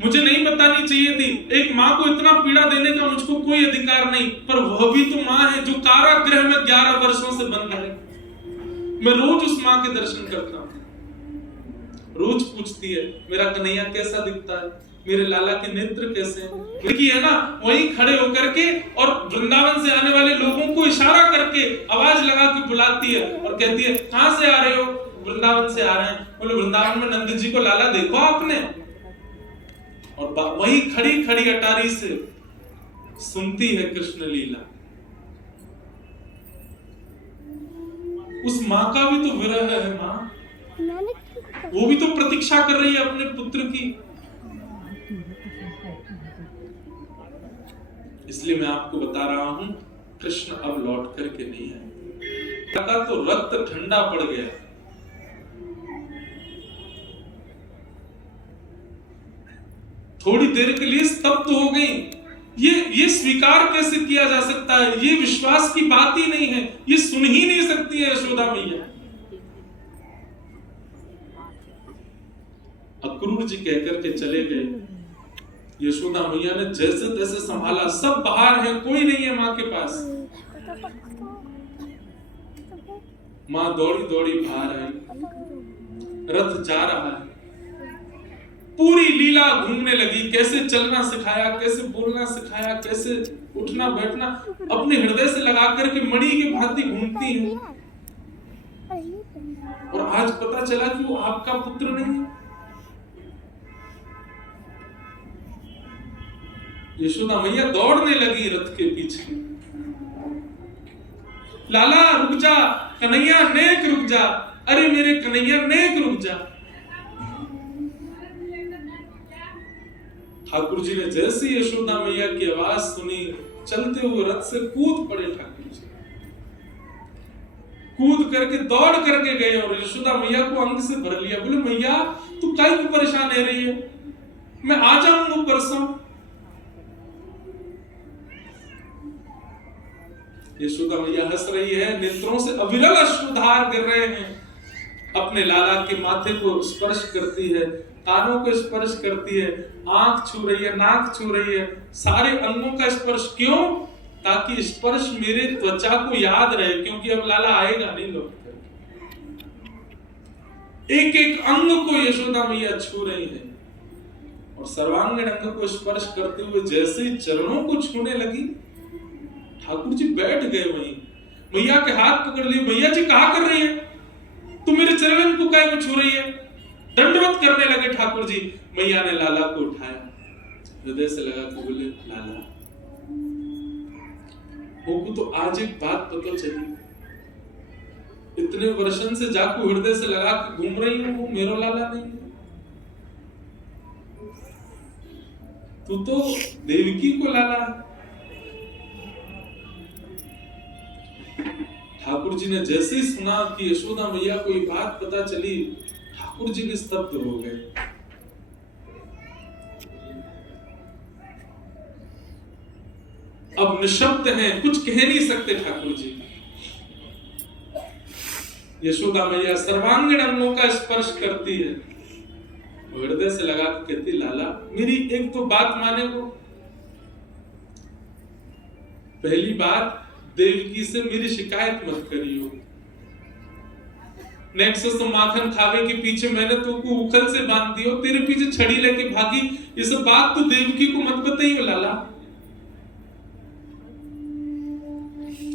मुझे नहीं बतानी चाहिए थी। एक मां को इतना पीड़ा देने का मुझको कोई अधिकार नहीं, पर वह भी तो मां है जो कारागृह में 11 वर्षों से बंद है। मैं रोज उस मां के दर्शन करता हूं, रोज पूछती है मेरा कन्हैया कैसा दिखता है, मेरे लाला के नेत्र कैसे हैं। लड़की है ना, वहीं खड़े होकर के और वृंदावन से आने वाले लोगों को इशारा करके आवाज लगा के बुलाती है और कहती है कहां से आ रहे हो, वृंदावन से आ रहे हैं। बोले वृंदावन में नंद जी को लाला देखो आपने, और वहीं खड़ी खड़ी अटारी से सुनती है कृष्ण लीला। उस मां का भी तो विरह है मां, वो भी तो प्रतीक्षा कर रही है अपने पुत्र की। इसलिए मैं आपको बता रहा हूं कृष्ण अब लौट करके नहीं आए। तो रक्त ठंडा पड़ गया, थोड़ी देर के लिए स्तब्ध हो गई। ये स्वीकार कैसे किया जा सकता है, ये विश्वास की बात ही नहीं है, ये सुन ही नहीं सकती है यशोदा मैया। अक्रूर जी कहकर के चले गए। यशोदा मैया ने जैसे तैसे संभाला, सब बाहर है, कोई नहीं है मां के पास। मां दौड़ी दौड़ी बाहर आई, रथ जा रहा है, पूरी लीला घूमने लगी, कैसे चलना सिखाया, कैसे बोलना सिखाया, कैसे उठना बैठना, अपने हृदय से लगा करके मणि की भांति घूमती है। और आज पता चला कि वो आपका पुत्र नहीं है। यशोदा मैया दौड़ने लगी रथ के पीछे, लाला रुक जा, कन्हैया नेक रुक जा, अरे मेरे कन्हैया नेक रुक जा। ठाकुर जी ने जैसे यशोदा मैया की आवाज सुनी, चलते हुए रथ से कूद पड़े ठाकुर जी, कूद करके दौड़ करके गए और यशोदा मैया को अंग से भर लिया। बोले मैया तू काहे को परेशान है रही है, मैं आ जाऊंगा परसों। यशोदा मैया हंस रही है, नेत्रों से अविरल अश्रुधार गिर रहे हैं। अपने लाला के माथे को स्पर्श करती है, कानों को स्पर्श करती है, आंख छू रही है, नाक छू रही है, सारे अंगों का स्पर्श। क्यों? ताकि स्पर्श मेरे त्वचा को याद रहे, क्योंकि अब लाला आएगा नहीं लौट कर। एक एक अंग को यशोदा मैया छू रही है और सर्वांगीण अंग को स्पर्श करते हुए जैसे ही चरणों को छूने लगी, ठाकुर जी बैठ गए वहीं, मैया के हाथ पकड़ लिए। मैया जी कहा कर रही है, तू मेरे चरण को काहे को छू रही है? दंडवत करने लगे ठाकुर जी। मैया ने लाला को उठाया, हृदय से लगा के बोले लाला, को तो आज एक बात पता चली, इतने वर्षन से जाको हृदय से लगा के घूम रही हूं, वो मेरो लाला नहीं है, तू तो देवकी को लाला है। ठाकुर जी ने जैसे ही सुना कि यशोदा मैया को ये बात पता चली, ठाकुर जी भी स्तब्ध हो गए। अब निशब्द हैं, कुछ कह नहीं सकते ठाकुर जी। यशोदा मैया सर्वांगीण अंगों का स्पर्श करती है, हृदय से लगा के कहती, लाला मेरी एक तो बात माने को। पहली बात, देवकी से मेरी शिकायत मत करियो। नेक्सस तो माखन खावे के पीछे मैंने तुमको उखल से बांध दियो, तेरे पीछे छड़ी लेके भागी, ये सब बात तो देवकी को मत बताइयो लाला।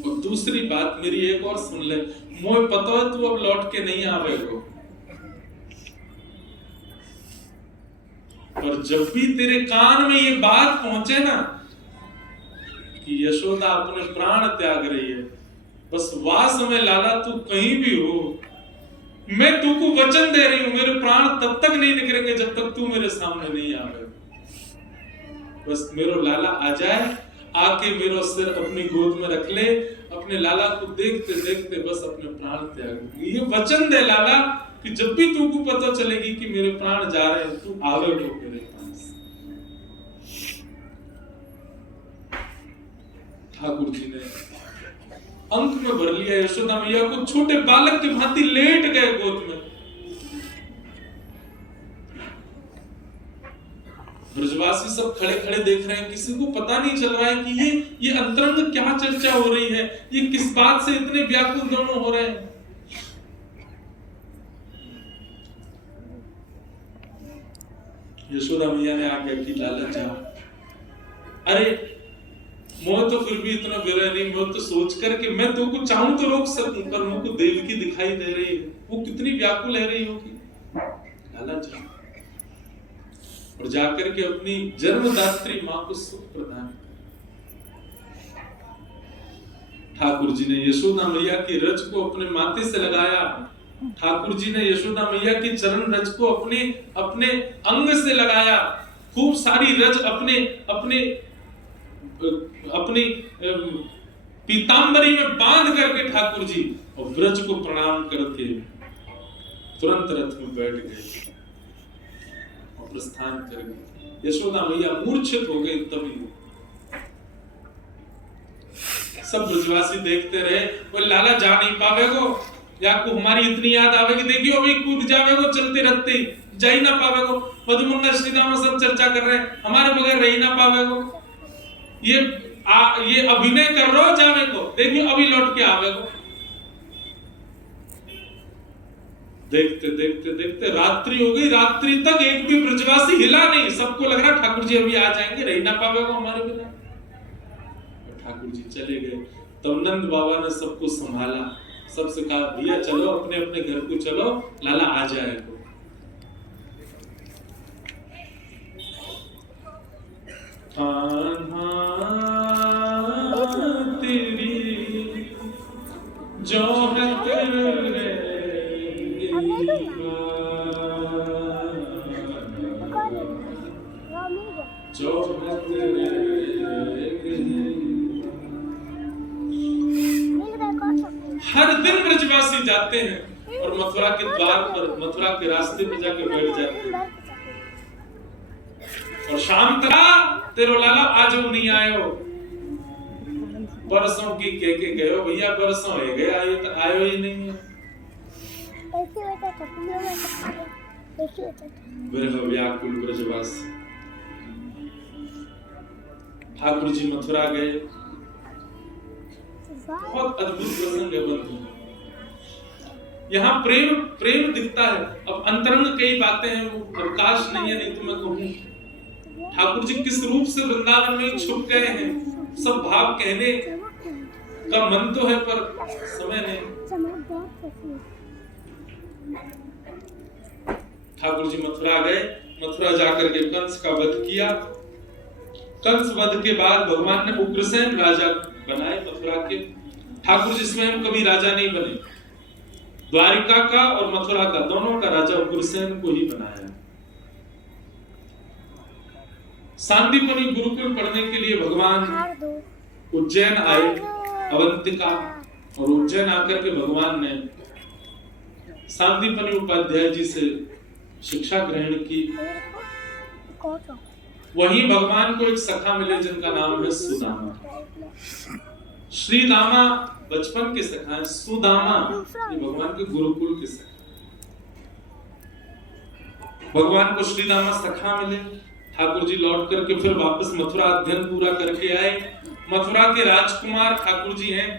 और दूसरी बात मेरी एक और सुन ले, मोए पता है तू अब लौट के नहीं आवेगो, और जब भी तेरे कान में ये बात पहुंचे ना कि यशोदा अपने प्राण त्याग रही है, बस वाह समय लाला तू कहीं भी हो, मैं तुमको वचन दे रही हूं, मेरे प्राण तब तक नहीं निकलेंगे जब तक तू मेरे सामने नहीं आवे। बस मेरो लाला आ जाए, आके मेरो सिर अपनी गोद में रख ले, अपने लाला को देखते देखते बस अपने प्राण त्याग। ये वचन दे लाला कि जब भी तुमको पता चलेगी कि मेरे प्राण जा रहे हैं, तू आवे हो मेरे पास। ठाकुर जी ने अंक में भर लिया यशोदा मैया को, छोटे बालक की भांति लेट गए गोद में। ब्रजवासी सब खड़े खड़े देख रहे हैं, किसी को पता नहीं चल रहा है कि ये अंतरंग क्या चर्चा हो रही है, ये किस बात से इतने व्याकुल दोनों हो रहे हैं। यशोदा मैया ने आगे की, लाला जा, अरे मोह तो फिर भी इतना विरह नहीं, मोह तो सोच कर कि मैं तुमको चाहूं तो रोक सकूं, पर मुझको देवकी दिखाई दे रही है, वो कितनी व्याकुल रह रही होगी। लाला जा, और जाकर के अपनी जन्मदात्री मां को सुख प्रदान कर। ठाकुर जी ने यशोदा मैया की रज को अपने माथे से लगाया, ठाकुर जी ने यशोदा मैया की चरण रज को अपने अपने अंग से लगाया, खूब सारी रज अपने अपने अपनी पीतांबरी में बांध करके ठाकुर जी और ब्रज को प्रणाम करके तुरंत रथ में बैठ गए और प्रस्थान कर गए। यशोदा मैया मूर्छित हो गई, तभी सब ब्रजवासी देखते रहे, वो लाला जा नहीं पावेगो, या को हमारी इतनी याद आवेगी, देखियो अभी कूद जावेगो चलते रहते, जा ही ना पावेगो, मधुमंगा श्रीदामा सब चर्चा कर रहे हैं, हमारे बगैर रह ही ना पावेगो, ये अभिनय कर रहा जावे को, देखियो अभी लौट के आवे को। देखते देखते देखते रात्रि हो गई, रात्रि तक एक भी ब्रजवासी हिला नहीं, सबको लग रहा ठाकुर जी अभी आ जाएंगे, रह ना पावेगा हमारे बिना। ठाकुर जी चले गए, तब नंद बाबा ने सबको संभाला, सबसे कहा भैया चलो अपने अपने घर को चलो, लाला आ जाएगा। तेरी जो है तेरे जो है तेरे, हर दिन ब्रजवासी जाते हैं और मथुरा के द्वार पर, मथुरा के रास्ते पे जाकर बैठ जाते हैं और शाम तरा तेरो लाला आज नहीं आयो, बरसों की कह के गए भैया, बरसों हो गए आयो तो आयो ही नहीं है। विरह व्याकुल ब्रजवासी। ठाकुर जी मथुरा गए, बहुत अद्भुत प्रसंग है बंधु। यहाँ प्रेम प्रेम दिखता है, अब अंतरंग कई बातें हैं, वो प्रकाश नहीं है, नहीं तो मैं कहूँ ठाकुर जी किस रूप से वृंदावन में छुप गए हैं, सब भाव कहने का मन तो है पर समय नहीं। ठाकुर जी मथुरा गए, मथुरा जाकर के कंस का वध किया। कंस वध के बाद भगवान ने उग्रसेन राजा बनाए मथुरा के। ठाकुर जी स्वयं कभी राजा नहीं बने, द्वारिका का और मथुरा का दोनों का राजा उग्रसेन को ही बनाया। सांदीपनि गुरुकुल पढ़ने के लिए भगवान उज्जैन आए, अवंतिका, और उज्जैन आकर के भगवान ने सांदीपनि उपाध्याय जी से शिक्षा ग्रहण की। वहीं भगवान को एक सखा मिले जिनका नाम है सुदामा। श्री दामा बचपन के सखा हैं। सुदामा ये भगवान के गुरुकुल के सखा। भगवान को श्रीदामा सखा मिले। ठाकुर जी लौट करके फिर वापस मथुरा अध्ययन पूरा करके आए। मथुरा के राजकुमार ठाकुर जी हैं।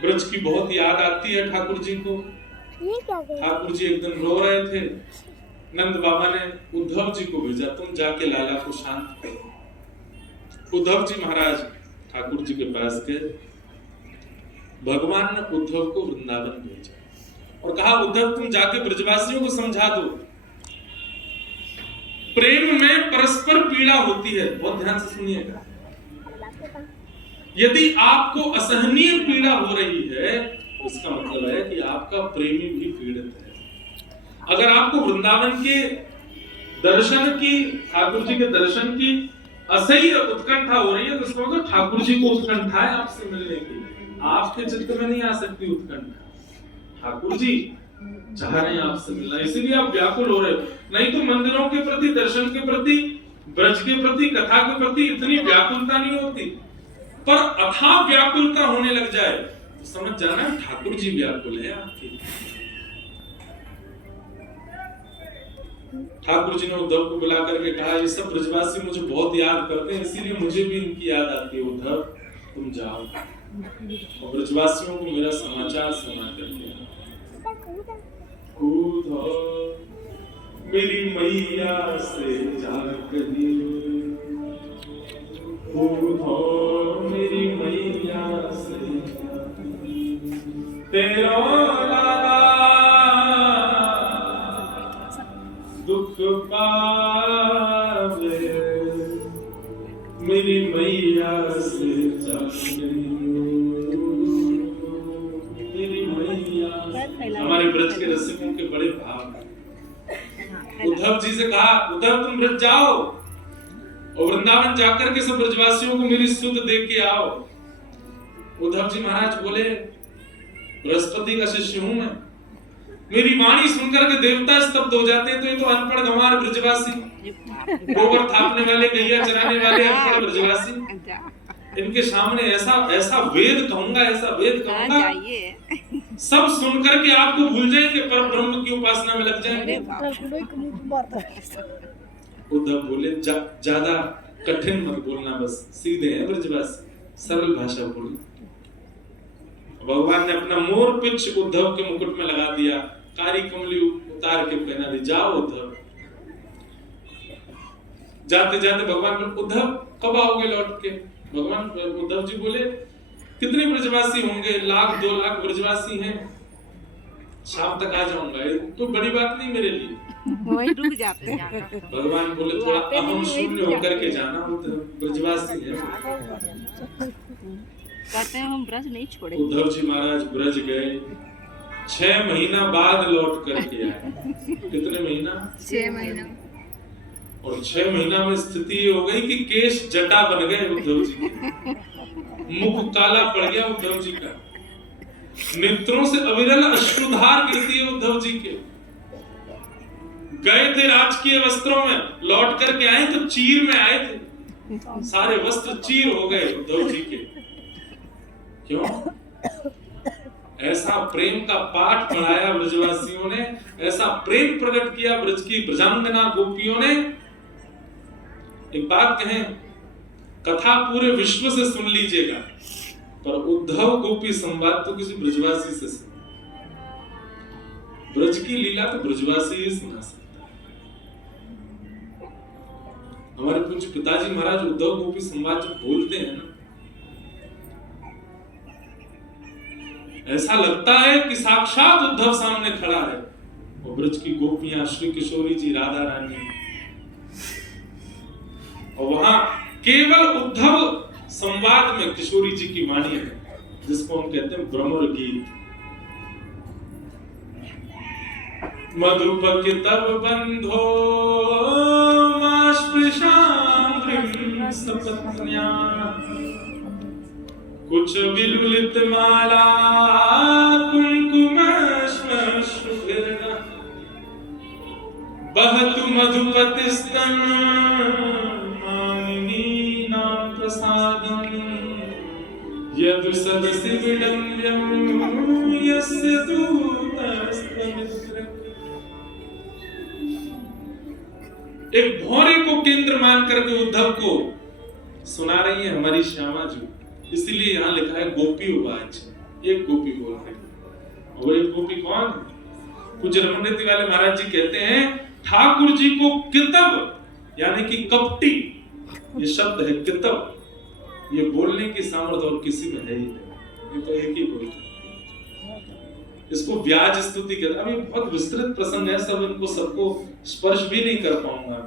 ब्रज की बहुत याद आती है ठाकुर जी को। ठाकुर जी एक दिन रो रहे थे। नंद बाबा ने उद्धव जी को भेजा, तुम जाके लाला को शांत करो। उद्धव जी महाराज ठाकुर जी के पास गए। भगवान ने उद्धव को वृंदावन भेजा और कहा, उद्धव तुम जाके ब्रजवासियों को समझा दो, प्रेम में परस्पर पीड़ा होती है। बहुत ध्यान से सुनिएगा। यदि आपको असहनीय पीड़ा हो रही है, इसका मतलब है कि आपका प्रेमी भी पीड़ित है। अगर आपको वृंदावन के दर्शन की, ठाकुर जी के दर्शन की असह्य उत्कंठा हो रही है, तो इसका मतलब ठाकुर जी को उत्कंठा है आपसे मिलने की। आपके चित्त में नहीं आ सकती उत्कंठा। ठाकुर जी चाह रहे हैं आपसे मिलना, इसीलिए आप व्याकुल हो रहे हो। नहीं तो मंदिरों के प्रति, दर्शन के प्रति, ब्रज के प्रति, कथा के प्रति इतनी व्याकुलता नहीं होती। पर अथाह व्याकुलता होने लग जाए तो समझ जाना ठाकुर जी व्याकुल है आपकी। ठाकुर जी ने उद्धव को बुला करके कहा, ये सब ब्रजवासी मुझे बहुत याद करते हैं, इसीलिए मुझे भी इनकी याद आती है। उद्धव तुम जाओ और ब्रजवासियों को मेरा समाचार सुना करके मेरी मैया से जाकर मेरी मैया से तेरा लाला दुख पावे, मेरी मैया से जाकर मेरी मैया। हमारे ब्रज के रसिकों के बड़े भाव। उद्धव जी से कहा, उद्धव तुम ब्रज जाओ और वृंदावन जाकर के सब ब्रजवासियों को मेरी स्तुति दे के आओ। उद्धव जी महाराज बोले, बृहस्पति का शिष्य हूं मैं, मेरी वाणी सुनकर के देवता स्तब्ध हो जाते हैं, तो ये तो अनपढ़ गंवार ब्रजवासी, गोबर थापने वाले, गैया चराने वाले अनपढ़ ब्रजवासी, इनके सामने ऐसा ऐसा वेद कहूंगा, ऐसा वेद कहूंगा, सब सुनकर के आपको भूल जाएंगे, पर ब्रह्म की उपासना में लग जाएंगे। उद्धव बोले, ज्यादा कठिन मत बोलना, बस सीधे हैं ब्रजवासी, सरल भाषा बोलना। भगवान ने अपना मोर पिच उद्धव के मुकुट में लगा दिया, कारी कमली उतार के पहना दी। जाओ उद्धव। जाते जाते भगवान बोले, उद्धव कब आओगे लौट के? भगवान उद्धव जी बोले, कितने ब्रजवासी होंगे? 1 लाख 2 लाख ब्रजवासी हैं, शाम तक आ जाऊंगा, ये तो बड़ी बात नहीं मेरे लिए। वही रुक जाते हैं। भगवान बोले, थोड़ा अहम शून्य होकर के जाना, ब्रजवासी है। कहते हैं हम ब्रज नहीं छोड़ेंगे। उद्धव जी महाराज ब्रज गए, 6 महीना बाद लौट करके आए। कितने महीना? 6 महीना। और 6 महीना में स्थिति ये हो गई कि केश जटा बन गए उद्धव जी के, मुख काला पड़ गया उद्धव जी का, नेत्रों से अविरल अश्रुधार गिरती है उद्धव जी के। गए थे राजकीय वस्त्रों में, लौट करके आए तो चीर में आए थे, सारे वस्त्र चीर हो गए उद्धव जी के। क्यों? ऐसा प्रेम का पाठ पढ़ाया ब्रजवासियों ने, ऐसा प्रेम प्रकट किया ब्रज की ब्रजांगना गोपियों ने। एक बात कहें, कथा पूरे विश्व से सुन लीजिएगा, पर उद्धव गोपी संवाद तो किसी ब्रजवासी से सुन। ब्रज की लीला तो ब्रजवासी ही सुना सकता है। हमारे पूज्य पिताजी महाराज उद्धव गोपी संवाद जब बोलते हैं ना, ऐसा लगता है कि साक्षात उद्धव सामने खड़ा है। और ब्रज की गोपियां, श्री किशोरी जी, राधा रानी, और वहां केवल उद्धव संवाद में किशोरी जी की वाणी है, जिसको हम कहते हैं भ्रमर गीत। मधुपक तब बंधो मास्पृशां सपत्न्या, कुछ विलुलित माला कुंकुम श्मश्रुभिर्न, बहतु मधुपति स्तन मानिनी नाम प्रसादम, यदुसदसि विडम्ब्यं यस्य दूतस्तमित्र। एक भौरे को केंद्र मान करके उद्धव को सुना रही है हमारी श्यामा जी। इसीलिए यहाँ लिखा है गोपी उवाच, एक गोपी बोल रही है। वो एक गोपी कौन? पूज्य रमणीति वाले महाराज जी कहते हैं ठाकुर जी को कितब यानी कि कपटी, ये शब्द है कितब, ये बोलने की सामर्थ्य और किसी में है ही नहीं, ये तो एक ही बोलता है। इसको व्याज स्तुति कहते हैं। अभी बहुत विस्तृत प्रसंग है, सब इनको सबको स्पर्श भी नहीं कर पाऊंगा,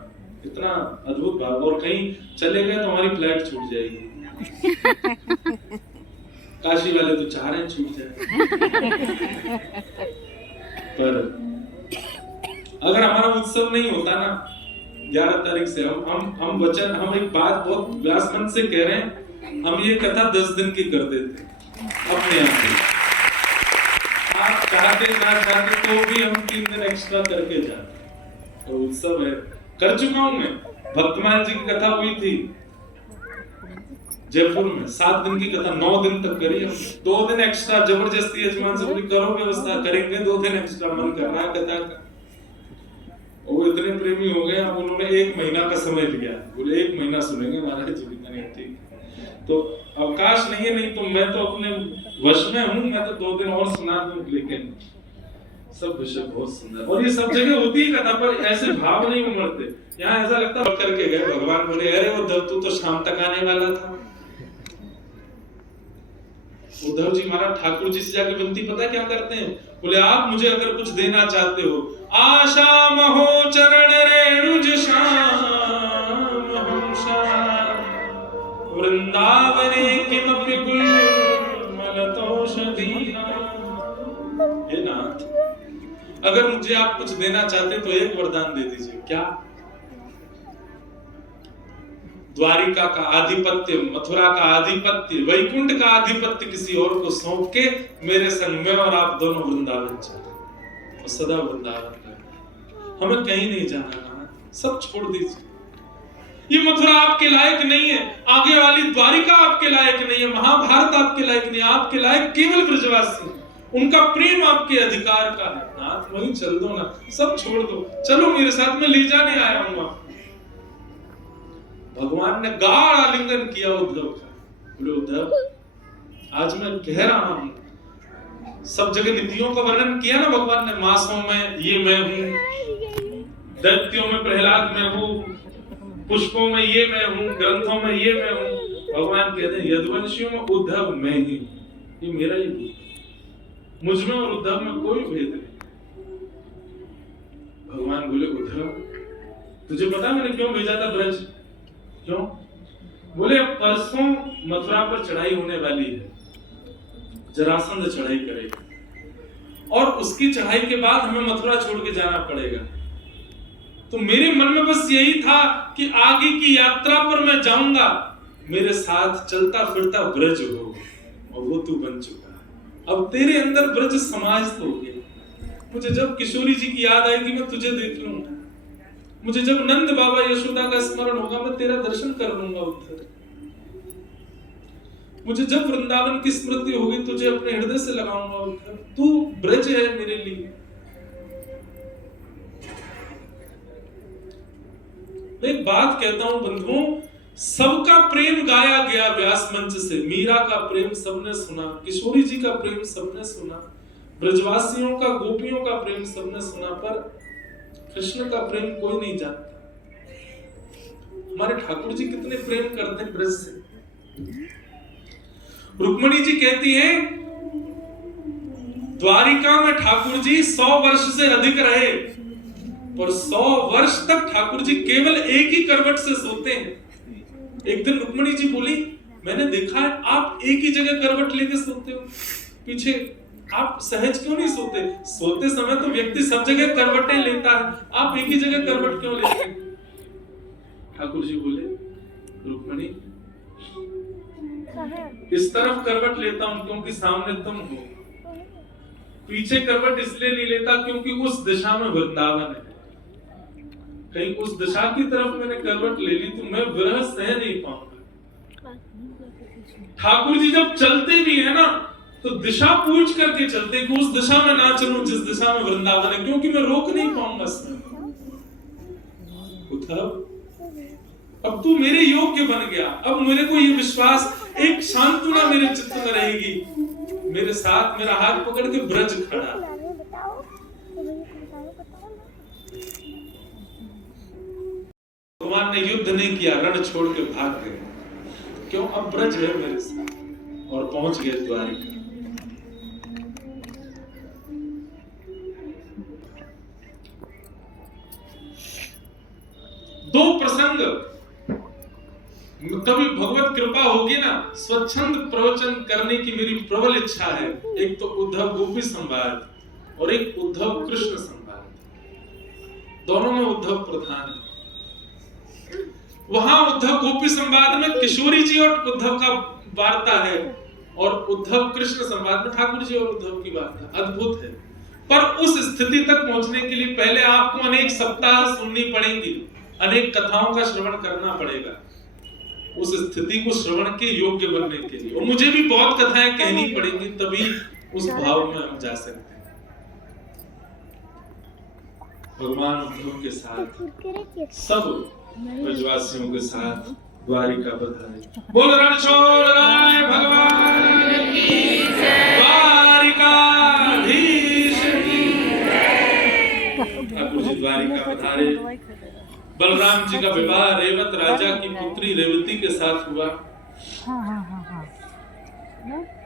इतना अद्भुत भाव। और कहीं चले गए तो हमारी फ्लाइट छूट जाएगी। काशी वाले तो चाह रहे हैं छूट जाए, पर अगर हमारा उत्सव नहीं होता ना 11 तारीख से, हम वचन, हम एक बात बहुत व्यास मंच से कह रहे हैं, हम ये कथा 10 दिन की कर देते अपने आप से। आप चाहते ना चाहते तो भी हम 3 दिन एक्स्ट्रा करके जाते। तो उत्सव है, कर चुका हूं मैं। भक्तमान जी की कथा हुई थी जयपुर में, 7 दिन की कथा 9 दिन तक करी हम। 2 दिन एक्स्ट्रा जबरदस्ती यजमान से बोली करो व्यवस्था, करेंगे 2 दिन एक्स्ट्रा, मन कर रहा है कथा का। वो इतने प्रेमी हो गए, अब उन्होंने 1 महीना का समय लिया, बोले 1 महीना सुनेंगे महाराज जी। मैंने ठीक, तो अवकाश नहीं है, नहीं तो मैं तो अपने वश में हूँ, मैं तो 2 दिन और सुना दूं। लेकिन सब विषय बहुत सुंदर, और ये सब जगह होती है कथा, पर ऐसे भाव नहीं उमड़ते। यहाँ ऐसा लगता करके गए, भगवान बोले अरे उद्धव तू तो शाम तक आने वाला था। उद्धव जी महाराज ठाकुर जी से जाके विनती पता क्या करते हैं? बोले आप मुझे अगर कुछ देना चाहते हो, आशा महो चरण रेणुज श्याम वृंदावने किमपि गुल्मलतोषधीना। हे नाथ, अगर मुझे आप कुछ देना चाहते तो एक वरदान दे दीजिए। क्या? द्वारिका का आधिपत्य, मथुरा का आधिपत्य, वैकुंठ का आधिपत्य किसी और को सौंप के मेरे संग में और आप दोनों वृंदावन चले, और सदा वृंदावन रहे। हमें कहीं नहीं जाना, सब छोड़ दीजिए। ये मथुरा आपके लायक नहीं है, आगे वाली द्वारिका आपके लायक नहीं है, महाभारत आपके लायक नहीं है, आपके लायक केवल ब्रजवासी, उनका प्रेम आपके अधिकार का है। नाथ वहीं चल दो ना, सब छोड़ दो, चलो मेरे साथ में ले जाने आया हूं आपको। भगवान ने गाढ़ आलिंगन किया उद्धव का। बोले उद्धव आज मैं कह रहा हूं, सब जगह निधियों का वर्णन किया ना भगवान ने, मासों में ये मैं हूं, दैत्यों में प्रहलाद मैं हूं, पुष्पों में ये मैं हूं, ग्रंथों में ये मैं हूं। भगवान कहते हैं यदुवंशियों में उद्धव मैं ही, ये मेरा ही हूं, मुझ में और उद्धव में कोई भेद नहीं। भगवान बोले उद्धव तुझे पता मैंने क्यों भेजा था ब्रज? क्यों? बोले परसों मथुरा पर चढ़ाई होने वाली है, जरासंध चढ़ाई करेगा, और उसकी चढ़ाई के बाद हमें मथुरा छोड़ के जाना पड़ेगा। तो मेरे मन में बस यही था कि आगे की यात्रा पर मैं जाऊंगा, मेरे साथ चलता फिरता ब्रज हो, और वो तू बन चुका है। अब तेरे अंदर ब्रज समाज तो हो गया। मुझे जब किशोरी जी की याद आएगी मैं तुझे देख लूंगा, मुझे जब नंद बाबा यशोदा का स्मरण होगा मैं तेरा दर्शन कर लूंगा उद्धव। मुझे जब वृंदावन की स्मृति होगी तुझे अपने हृदय से लगाऊंगा उद्धव। तू ब्रज है मेरे लिए। मैं एक बात कहता हूं बंधुओं, सबका प्रेम गाया गया व्यास मंच से। मीरा का प्रेम सबने सुना, किशोरी जी का प्रेम सबने सुना, ब्रजवासियों का, गोपियों का प्रेम सबने सुना, पर कृष्ण का प्रेम कोई नहीं जानता। हमारे ठाकुर जी कितने प्रेम करते हैं ब्रज से। रुक्मणी जी कहती हैं द्वारिका में ठाकुर जी 100 वर्ष से अधिक रहे, और 100 वर्ष तक ठाकुर जी केवल एक ही करवट से सोते हैं। एक दिन रुक्मणी जी बोली मैंने देखा है आप एक ही जगह करवट लेके सोते हो, पीछे आप सहज क्यों नहीं सोते? सोते समय तो व्यक्ति सब जगह करवटें लेता है, आप एक ही जगह करवट क्यों लेते हैं? ठाकुर जी बोले रुक्मणी इस तरफ करवट लेता हूं क्योंकि सामने तुम हो, पीछे करवट इसलिए नहीं लेता क्योंकि उस दिशा में वृंदावन है। कहीं उस दिशा की तरफ मैंने करवट ले ली तो मैं विरह सह नहीं पाऊंगा। ठाकुर जी जब चलते भी है ना तो दिशा पूछ करके चलते कि उस दिशा में ना चलूं जिस दिशा में वृंदावन है, क्योंकि मैं रोक नहीं पाऊंगा इसमें। उद्धव, अब तू मेरे योग्य बन गया, अब मेरे को ये विश्वास, एक सांत्वना मेरे चित्त में रहेगी, मेरे साथ मेरा हाथ पकड़ के ब्रज खड़ा। भगवान ने युद्ध नहीं किया, रण छोड़ के भाग गए। क्यों? अब ब्रज है मेरे साथ, और पहुंच गए द्वारिका। दो प्रसंग, कभी भगवत कृपा होगी ना, स्वच्छंद प्रवचन करने की मेरी प्रबल इच्छा है। एक तो उद्धव गोपी संवाद और एक उद्धव कृष्ण संवाद, दोनों में उद्धव प्रधान है। वहां उद्धव गोपी संवाद में किशोरी जी और उद्धव का वार्ता है, और उद्धव कृष्ण संवाद में ठाकुर जी और उद्धव की वार्ता। अद्भुत है। पर उस स्थिति तक पहुंचने के लिए पहले आपको अनेक सप्ताह सुननी पड़ेंगी, अनेक कथाओं का श्रवण करना पड़ेगा उस स्थिति को श्रवण के योग्य बनने के लिए, और मुझे भी बहुत कथाएं कहनी पड़ेंगी, तभी उस भाव में हम जा सकते हैं। भगवान उद्धव के साथ सब ब्रजवासियों के साथ द्वारिका पधारे। बोल रणछोड़ राय भगवान की जय, द्वारिकाधीश की जय। ठाकुर जी द्वारिका पधारे। बलराम जी का विवाह रेवत राजा की पुत्री रेवती के साथ हुआ,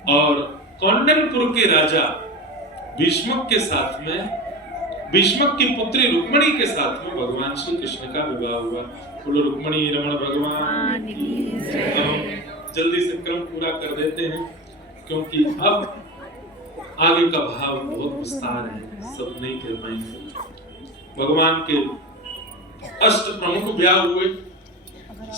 और कौंडनपुर के राजा भीष्मक के साथ में, भीष्मक की पुत्री रुक्मणी के साथ में भगवान श्री कृष्ण का विवाह हुआ। बोलो रुक्मणी रमण भगवान की जय। जल्दी से क्रम पूरा कर देते हैं, क्योंकि अब आगे का भाव बहुत विस्तार है, सब नहीं कह पाएंगे। भगवान के अष्ट प्रमुख ब्याह हुए।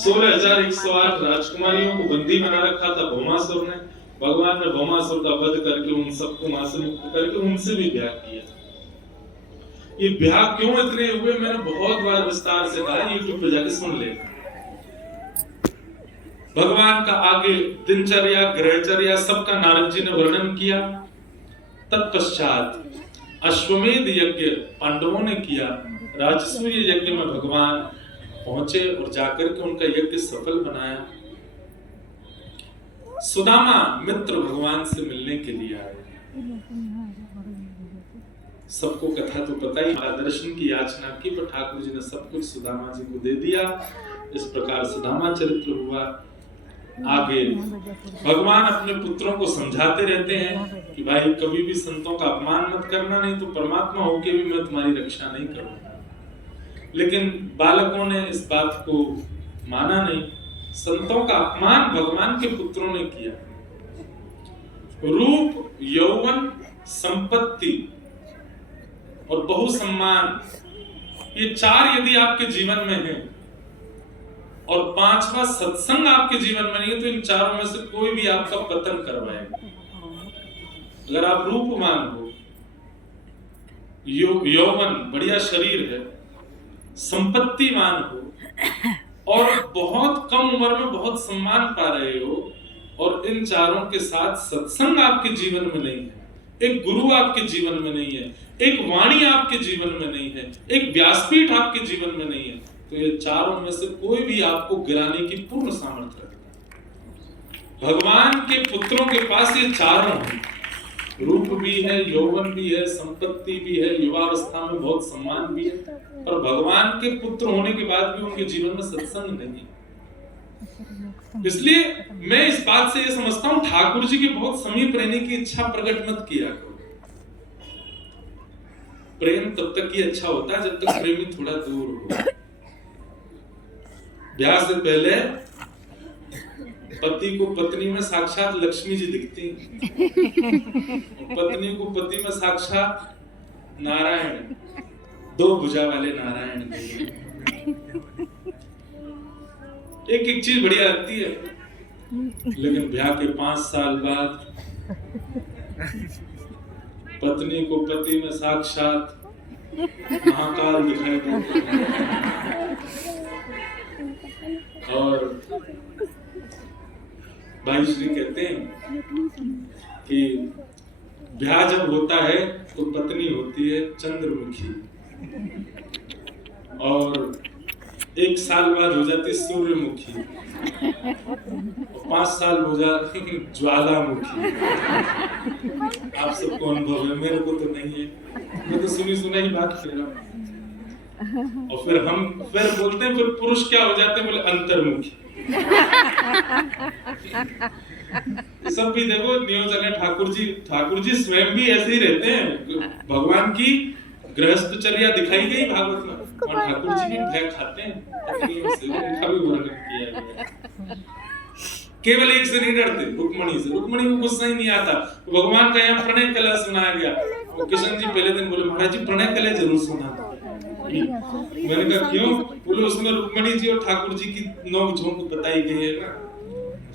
16,108 राजकुमारियों को बंदी बना रखा था भौमासुर ने। भगवान ने भौमासुर का वध करके उन सबको वहां से मुक्त करके उनसे भी ब्याह किया। ये ब्याह क्यों इतने हुए, मैंने बहुत बार विस्तार से कहा, यूट्यूब पे जाके सुन ले। भगवान का आगे दिनचर्या, ग्रहचर्या सबका नारद जी ने वर्णन किया। तत्पश्चात अश्वमेध यज्ञ पांडवों ने किया। राजसूय यज्ञ में भगवान पहुंचे और जाकर के उनका यज्ञ सफल बनाया। सुदामा मित्र भगवान से मिलने के लिए आए। सबको कथा तो पता ही, दर्शन की याचना की, पर ठाकुर जी ने सब कुछ सुदामा जी को दे दिया। इस प्रकार सुदामा चरित्र हुआ। आगे भगवान अपने पुत्रों को समझाते रहते हैं कि भाई कभी भी संतों का अपमान मत करना, नहीं तो परमात्मा होके भी मैं तुम्हारी रक्षा नहीं करूंगा। लेकिन बालकों ने इस बात को माना नहीं। संतों का अपमान भगवान के पुत्रों ने किया। रूप, यौवन, संपत्ति और बहुसम्मान, ये चार यदि आपके जीवन में है और पांचवा सत्संग आपके जीवन में नहीं है, तो इन चारों में से कोई भी आपका पतन करवाएगा। अगर आप रूपवान हो, यौवन बढ़िया शरीर है, संपत्तिवान हो और बहुत कम उम्र में बहुत सम्मान पा रहे हो, और इन चारों के साथ सत्संग आपके जीवन में नहीं है, एक गुरु आपके जीवन में नहीं है, एक वाणी आपके जीवन में नहीं है, एक व्यासपीठ आपके जीवन में नहीं है, तो ये चारों में से कोई भी आपको गिराने की पूर्ण सामर्थ्य रखता है। भगवान के पुत्रों के पास ये चारों हैं। रूप भी है, यौवन भी है, संपत्ति भी है, युवावस्था में बहुत सम्मान भी है, पर भगवान के पुत्र होने के बाद भी उनके जीवन में सत्संग नहीं है। इसलिए मैं इस बात से ये समझता हूं, ठाकुर जी के बहुत समीप रहने की इच्छा प्रकट मत किया करो। प्रेम तब तक ही अच्छा होता है जब तक प्रेमी थोड़ा दूर हो। ब्याह से पहले पति को पत्नी में साक्षात लक्ष्मी जी दिखती, पत्नी को पति में साक्षात नारायण, दो भुजा वाले नारायण। एक एक चीज बढ़िया लगती है, लेकिन ब्याह के 5 साल बाद पत्नी को पति में साक्षात महाकाल दिखाई देते हैं। और भाई श्री कहते हैं कि ब्याह जब होता है तो पत्नी होती है चंद्रमुखी, और 1 साल बाद हो जाती सूर्यमुखी, 5 साल हो जाती ज्वालामुखी। आप सबको अनुभव है, मेरे को तो नहीं है, मैं तो सुनी सुनाई बात कह रहा हूँ। और फिर बोलते हैं, फिर पुरुष क्या हो जाते हैं, बोले अंतर्मुखी। सब भी देखो नियोजन है। ठाकुर जी स्वयं भी ऐसे ही रहते हैं। भगवान की गृहस्थचर्या दिखाई गई भागवत में, और ठाकुर जी भी भय खाते हैं, उनका भी वर्णन किया गया। केवल एक से नहीं डरते, रुक्मणी से। रुक्मणी को गुस्सा ही नहीं आता। तो भगवान का यहाँ प्रणय कला सुनाया गया। और किशन जी पहले दिन बोले, महाराज जी प्रणय कला जरूर सुना। मैंने कहा क्यों? बोले उसमें रुक्मणी जी और ठाकुर जी की नोक झोंक बताई गई है ना,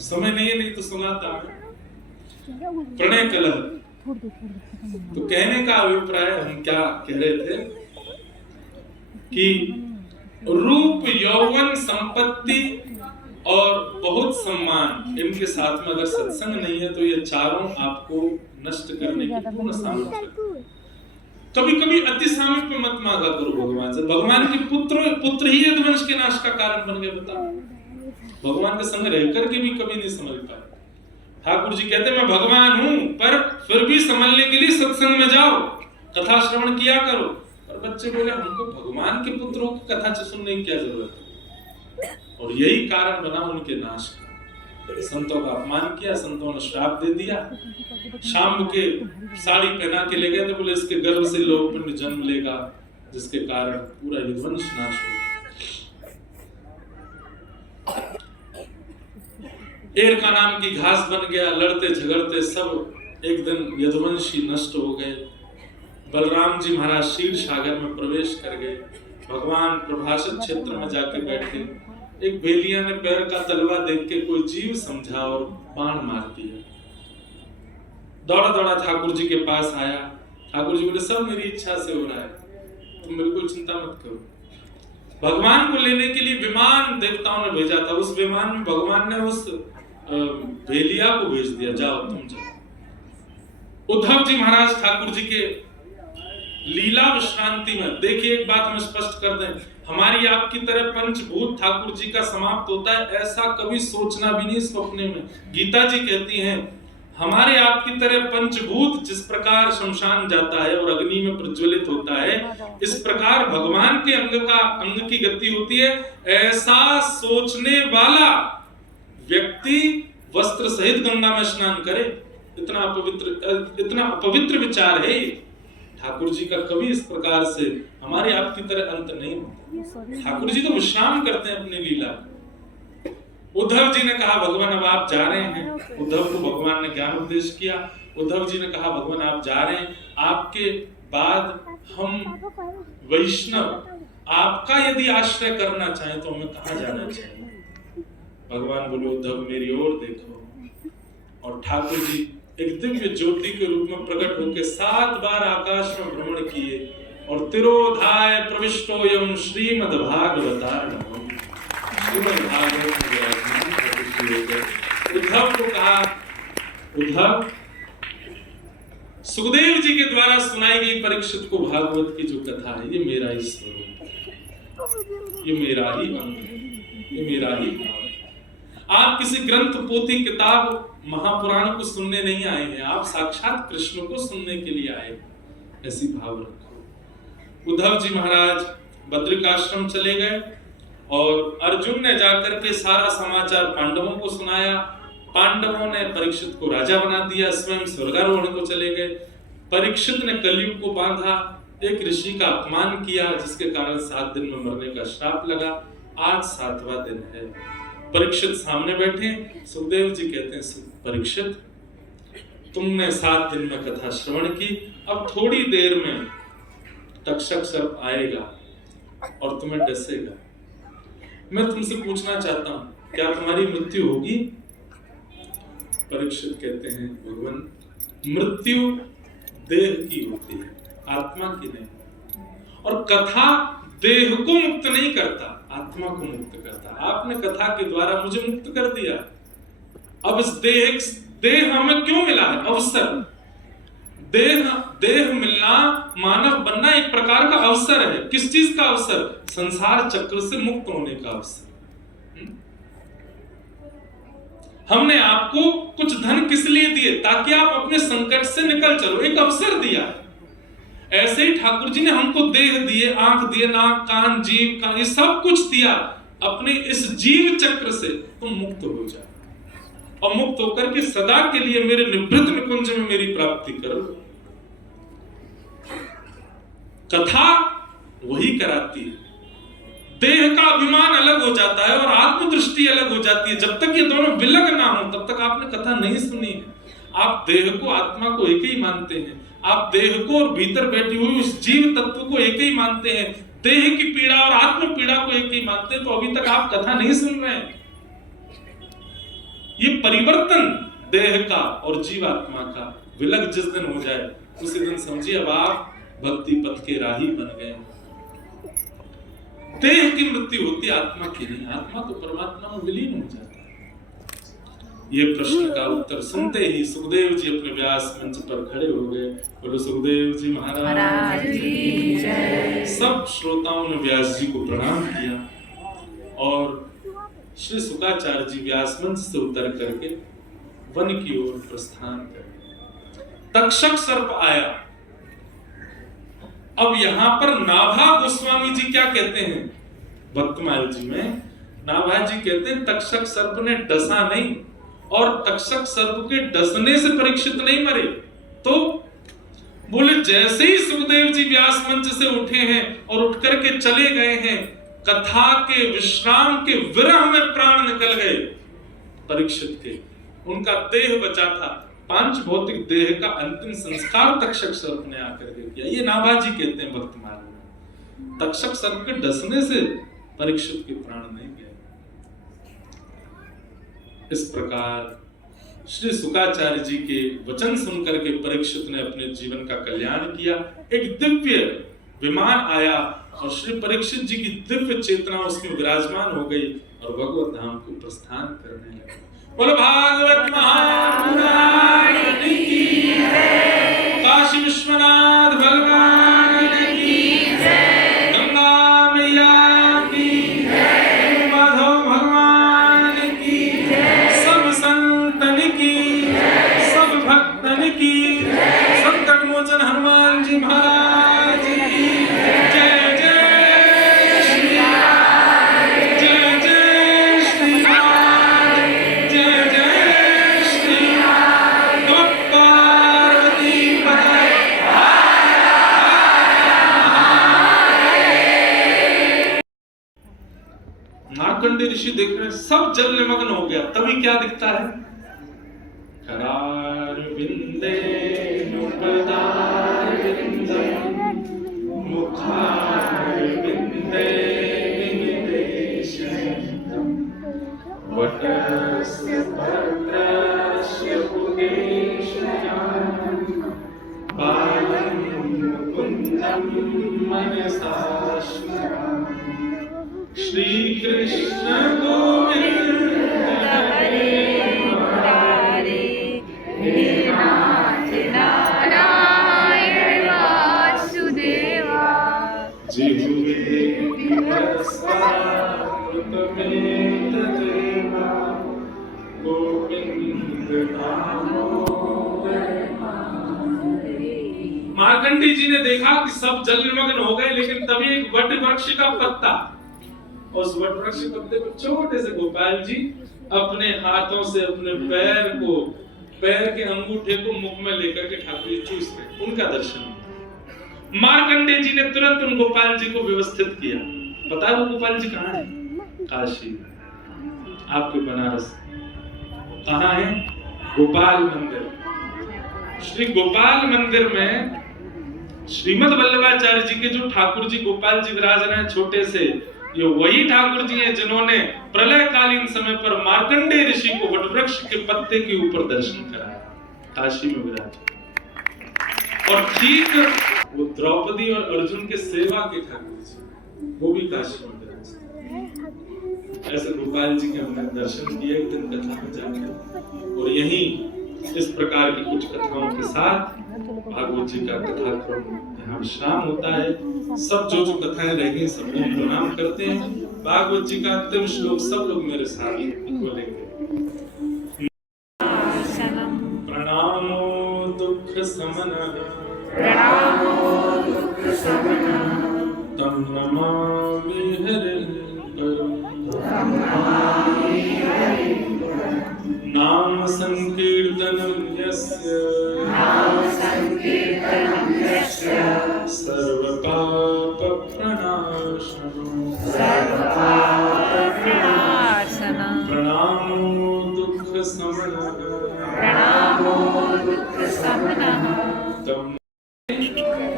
समय नहीं है, नहीं तो सुनाता मैं। प्रणय कला तो कहने का अभिप्राय हम क्या कह रहे थे कि रूप, यौवन, संपत्ति और बहुत सम्मान, इनके साथ में अगर सत्संग नहीं है तो ये चारों आपको नष्ट करने की पूर्ण सामर्थ्य। कभी कभी अति सामीप्य मत मांगा करो भगवान से। भगवान के पुत्र ही यदुवंश के नाश का कारण बन गए। बताओ, भगवान के संग रहकर के भी कभी नहीं समझ पाए। ठाकुर जी कहते मैं भगवान हूं, पर फिर भी संभलने के लिए सत्संग में जाओ, कथा श्रवण किया करो। और बच्चे बोले हमको भगवान के पुत्रों की कथा सुनने की क्या जरूरत है। और यही कारण बना उनके नाश का। संतों का अपमान किया, संतों ने श्राप दे दिया। शाम के साड़ी पहना के ले गए थे, बोले इसके गर्भ से लोक पिंड जन्म लेगा, जिसके कारण पूरा यदुवंश नाश हो गया। एर का नाम की घास बन गया। लड़ते झगड़ते सब एक दिन यदुवंशी नष्ट हो गए। बलराम जी महाराज क्षीर सागर में प्रवेश कर गए। भगवान प्रभाषित क्षेत्र में जाके बैठे। एक बेलिया ने पैर का तलवा देख के कोई जीव समझा और बाण मार दिया। दौड़ा दौड़ा ठाकुर जी के पास आया। ठाकुर जी बोले सब मेरी इच्छा से हो रहा है, तुम बिल्कुल चिंता मत करो। भगवान को लेने के लिए विमान देवताओं ने भेजा था। उस विमान में भगवान ने उस भेलिया को भेज दिया, जाओ तुम जाओ। उद्धव जी महाराज ठाकुर जी के लीला विश्रांति में, देखिए एक बात हम स्पष्ट कर दें, हमारी आपकी तरह पंचभूत ठाकुर जी का समाप्त होता है ऐसा कभी सोचना भी नहीं सपने में। गीता जी कहती हैं हमारे आपकी तरह पंचभूत जिस प्रकार शमशान जाता है और अग्नि में प्रज्वलित होता है, इस प्रकार भगवान के अंग की गति होती है। ऐसा सोचने वाला व्यक्ति वस्त्र सहित गंगा में स्नान करे। इतना अपवित्र विचार है। ठाकुर जी का कभी इस प्रकार से हमारे आपकी तरह अंत नहीं होता। ठाकुर जी तो विश्राम करते हैं अपनी लीला। उद्धव जी ने कहा भगवान अब आप जा रहे हैं। उद्धव को भगवान ने ज्ञान उपदेश किया। उद्धव जी ने कहा भगवान आप जा रहे हैं, आपके बाद हम वैष्णव आपका यदि आश्रय करना चाहें तो हमें कहाँ जाना चाहिए। भगवान बोले उद्धव मेरी ओर देखो। और ठाकुर जी एक दिव्य ज्योति के रूप में प्रकट होकर 7 बार आकाश में भ्रमण किए और तिरोधाय प्रविष्टोयम श्रीमद्भागवतार्णवम्। उद्धव को कहा उद्धव सुखदेव जी के द्वारा सुनाई गई परीक्षित को भागवत की जो कथा है ये मेरा ही स्वरूप है, ये मेरा ही अंग है, ये मेरा ही भाव है। आप किसी ग्रंथ पोथी किताब महापुराण को सुनने नहीं आए हैं, आप साक्षात कृष्ण को सुनने के लिए आए। ऐसी भाव रखो। उद्धव जी महाराज बद्रिकाश्रम चले गए और अर्जुन ने जाकर के सारा समाचार पांडवों को सुनाया। पांडवों ने परीक्षित को राजा बना दिया, स्वयं स्वर्गारोहण को चले गए। परीक्षित ने कलयुग को बांधा, एक ऋषि का अपमान किया जिसके कारण 7 दिन में मरने का श्राप लगा। आज 7वां दिन है। परीक्षित सामने बैठे। सुखदेव जी कहते हैं परीक्षित तुमने 7 दिन में कथा श्रवण की, अब थोड़ी देर में तक्षक सर्प आएगा और तुम्हें डसेगा। मैं तुमसे पूछना चाहता हूं क्या तुम्हारी मृत्यु होगी। परीक्षित कहते हैं भगवान मृत्यु देह की होती है, आत्मा की नहीं। और कथा देह को मुक्त नहीं करता, आत्मा को मुक्त करता। आपने कथा के द्वारा मुझे मुक्त कर दिया। अब इस देह हमें क्यों मिला है? अवसर। देह मिलना, मानव बनना एक प्रकार का अवसर है। किस चीज का अवसर? संसार चक्र से मुक्त होने का अवसर। हमने आपको कुछ धन किस लिए दिए? ताकि आप अपने संकट से निकल चलो, एक अवसर दिया। ऐसे ही ठाकुर जी ने हमको देह दिए, आंख दिए, नाक, कान, जीभ, ये सब कुछ दिया। अपने इस जीव चक्र से तुम मुक्त हो जाओ और मुक्त होकर के सदा के लिए मेरे निभृत निकुंज में मेरी प्राप्ति करो। कथा वही कराती है। देह का अभिमान अलग हो जाता है और आत्मदृष्टि अलग हो जाती है। जब तक ये दोनों विलग ना हो तब तक आपने कथा नहीं सुनी है। आप देह को, आत्मा को एक ही मानते हैं। आप देह को और भीतर बैठी हुई उस जीव तत्व को एक ही मानते हैं। देह की पीड़ा और आत्म पीड़ा को एक ही मानते हैं। तो अभी तक आप कथा नहीं सुन रहे हैं। ये परिवर्तन देह का और जीवात्मा का विलग जिस दिन हो जाए उसी दिन समझिए अब आप भक्ति पथ के राही बन गए। देह की मृत्यु होती, आत्मा की नहीं। आत्मा तो परमात्मा में विलीन हो जाता है। ये प्रश्न का उत्तर सुनते ही सुखदेव जी अपने व्यास मंच पर खड़े हो गए। बोलो सुखदेव जी महाराज की जय। सब श्रोताओं ने व्यास जी को प्रणाम किया और श्री शुकाचार्य जी व्यास मंच से उतर करके वन की ओर प्रस्थान कर। तक्षक सर्प आया। अब यहां पर नाभा गोस्वामी जी क्या कहते हैं? भक्तमाल जी में नाभा जी कहते हैं तक्षक सर्प ने डसा नहीं और तक्षक सर्प के डसने से परीक्षित नहीं मरे। तो बोले जैसे ही सुखदेव जी व्यास मंच से उठे हैं और उठ करके चले गए हैं, कथा के विश्राम के विरह में प्राण निकल गए परीक्षित के। उनका देह बचा था, पांच भौतिक देह का अंतिम संस्कार तक्षक सर्प ने आकर के किया। ये नाभा जी कहते हैं भक्तमाल में। तक्षक सर्प के डसने से परीक्षित के प्राण नहीं गए। इस प्रकार श्री शुकाचार्य जी के वचन सुनकर के परीक्षित ने अपने जीवन का कल्याण किया। एक दिव्य विमान आया और श्री परीक्षित जी की दिव्य चेतना उसमें विराजमान हो गई और भगवत धाम को प्रस्थान करने लगे। बोलो भागवत महापुराण की जय। काशी विश्वनाथ भगवान की जय। गंगा मैया की जय। माधव भगवान की जय। सब संतन की जय। सब भक्तन की जय। संकट मोचन हनुमान जी महाराज की जय। मार्कंडेय ऋषि देख रहे हैं सब जल निमग्न हो गया। तभी क्या दिखता है? करार बिंदे मुपदार बिंदे मुखार बिंदे निवेशयन्तम् वटस्य पत्रस्य पुगेशयामि बालं मुकुन्दं मनसा स्मरामि। श्री कृष्ण गोविंद हरे मुरारे हे नाथ नारायण वासुदेवा जिह्वे विवस्वाकृतमेत देवा गोविंद नामो मार्कंडेय जी ने देखा कि सब जल निमग्न हो गए, लेकिन तभी एक वट वृक्ष का पत्ता, उस वट वृक्ष के पत्ते पर छोटे से गोपाल जी अपने हाथों से अपने पैर के अंगूठे को मुख में लेकर के ठाकुर जी चूस रहे। उनका दर्शन मार्कंडेय जी ने तुरंत उन गोपाल जी को व्यवस्थित किया। पता है वो गोपाल जी कहाँ है? काशी, आपके बनारस। कहाँ है? गोपाल मंदिर। श्री गोपाल मंदिर में श्रीमद वल्लभाचार्य जी के जो ठाकुर जी गोपाल जी विराज रहे हैं छोटे से, ये वही ठाकुर जी हैं जिन्होंने प्रलय कालीन समय पर मार्कंडेय ऋषि को वटवृक्ष के पत्ते के ऊपर दर्शन कराया। काशी में विराज। और ठीक वो द्रौपदी और अर्जुन के सेवा के ठाकुर जी, वो भी काशी में विराज। ऐसे गोपाल जी के हमने दर्शन किए एक दिन कथा में जाकर, और यही इस प्रकार की कुछ कथाओं के साथ भागवत जी का कथाक्रम यहाँ विश्राम होता है। सब जो जो कथाएं रही सबको प्रणाम करते हैं। भागवत जी का अंतिम श्लोक सब लोग मेरे साथ बोलेंगे। प्रणामो दुख समनः तं नमामि हरिं नाम संकीर्तनं यस्य सर्वपाप प्रणाशनम् प्रणामो दुख समनः तम।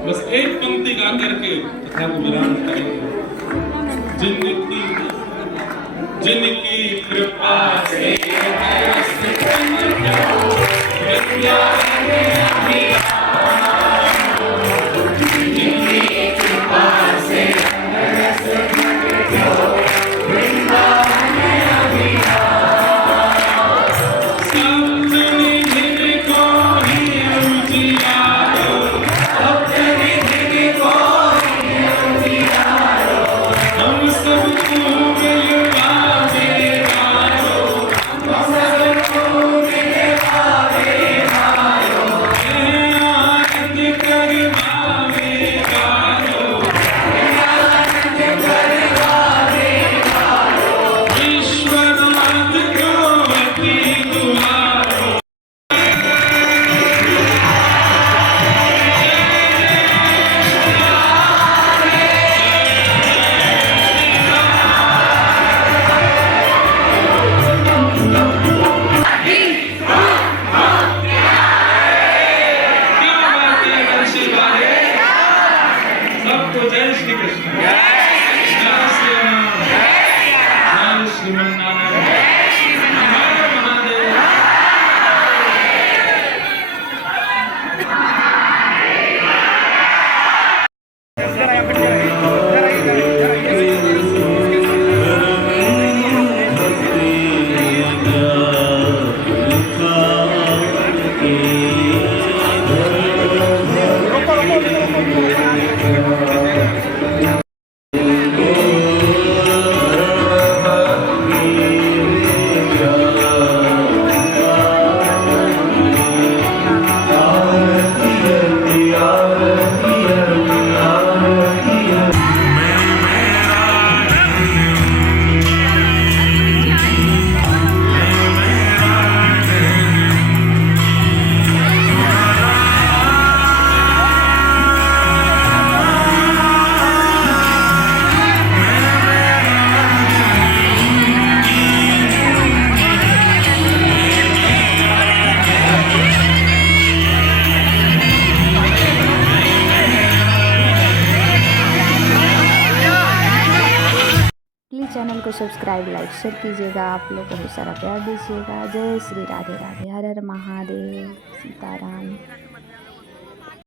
बस एक पंक्ति गा करके कथा को विराम करेंगे। जिनकी कृपा से चैनल को सब्सक्राइब लाइक शेयर कीजिएगा। आप लोग को बहुत सारा प्यार दीजिएगा। जय श्री राधे राधे। हर हर महादेव। सीताराम।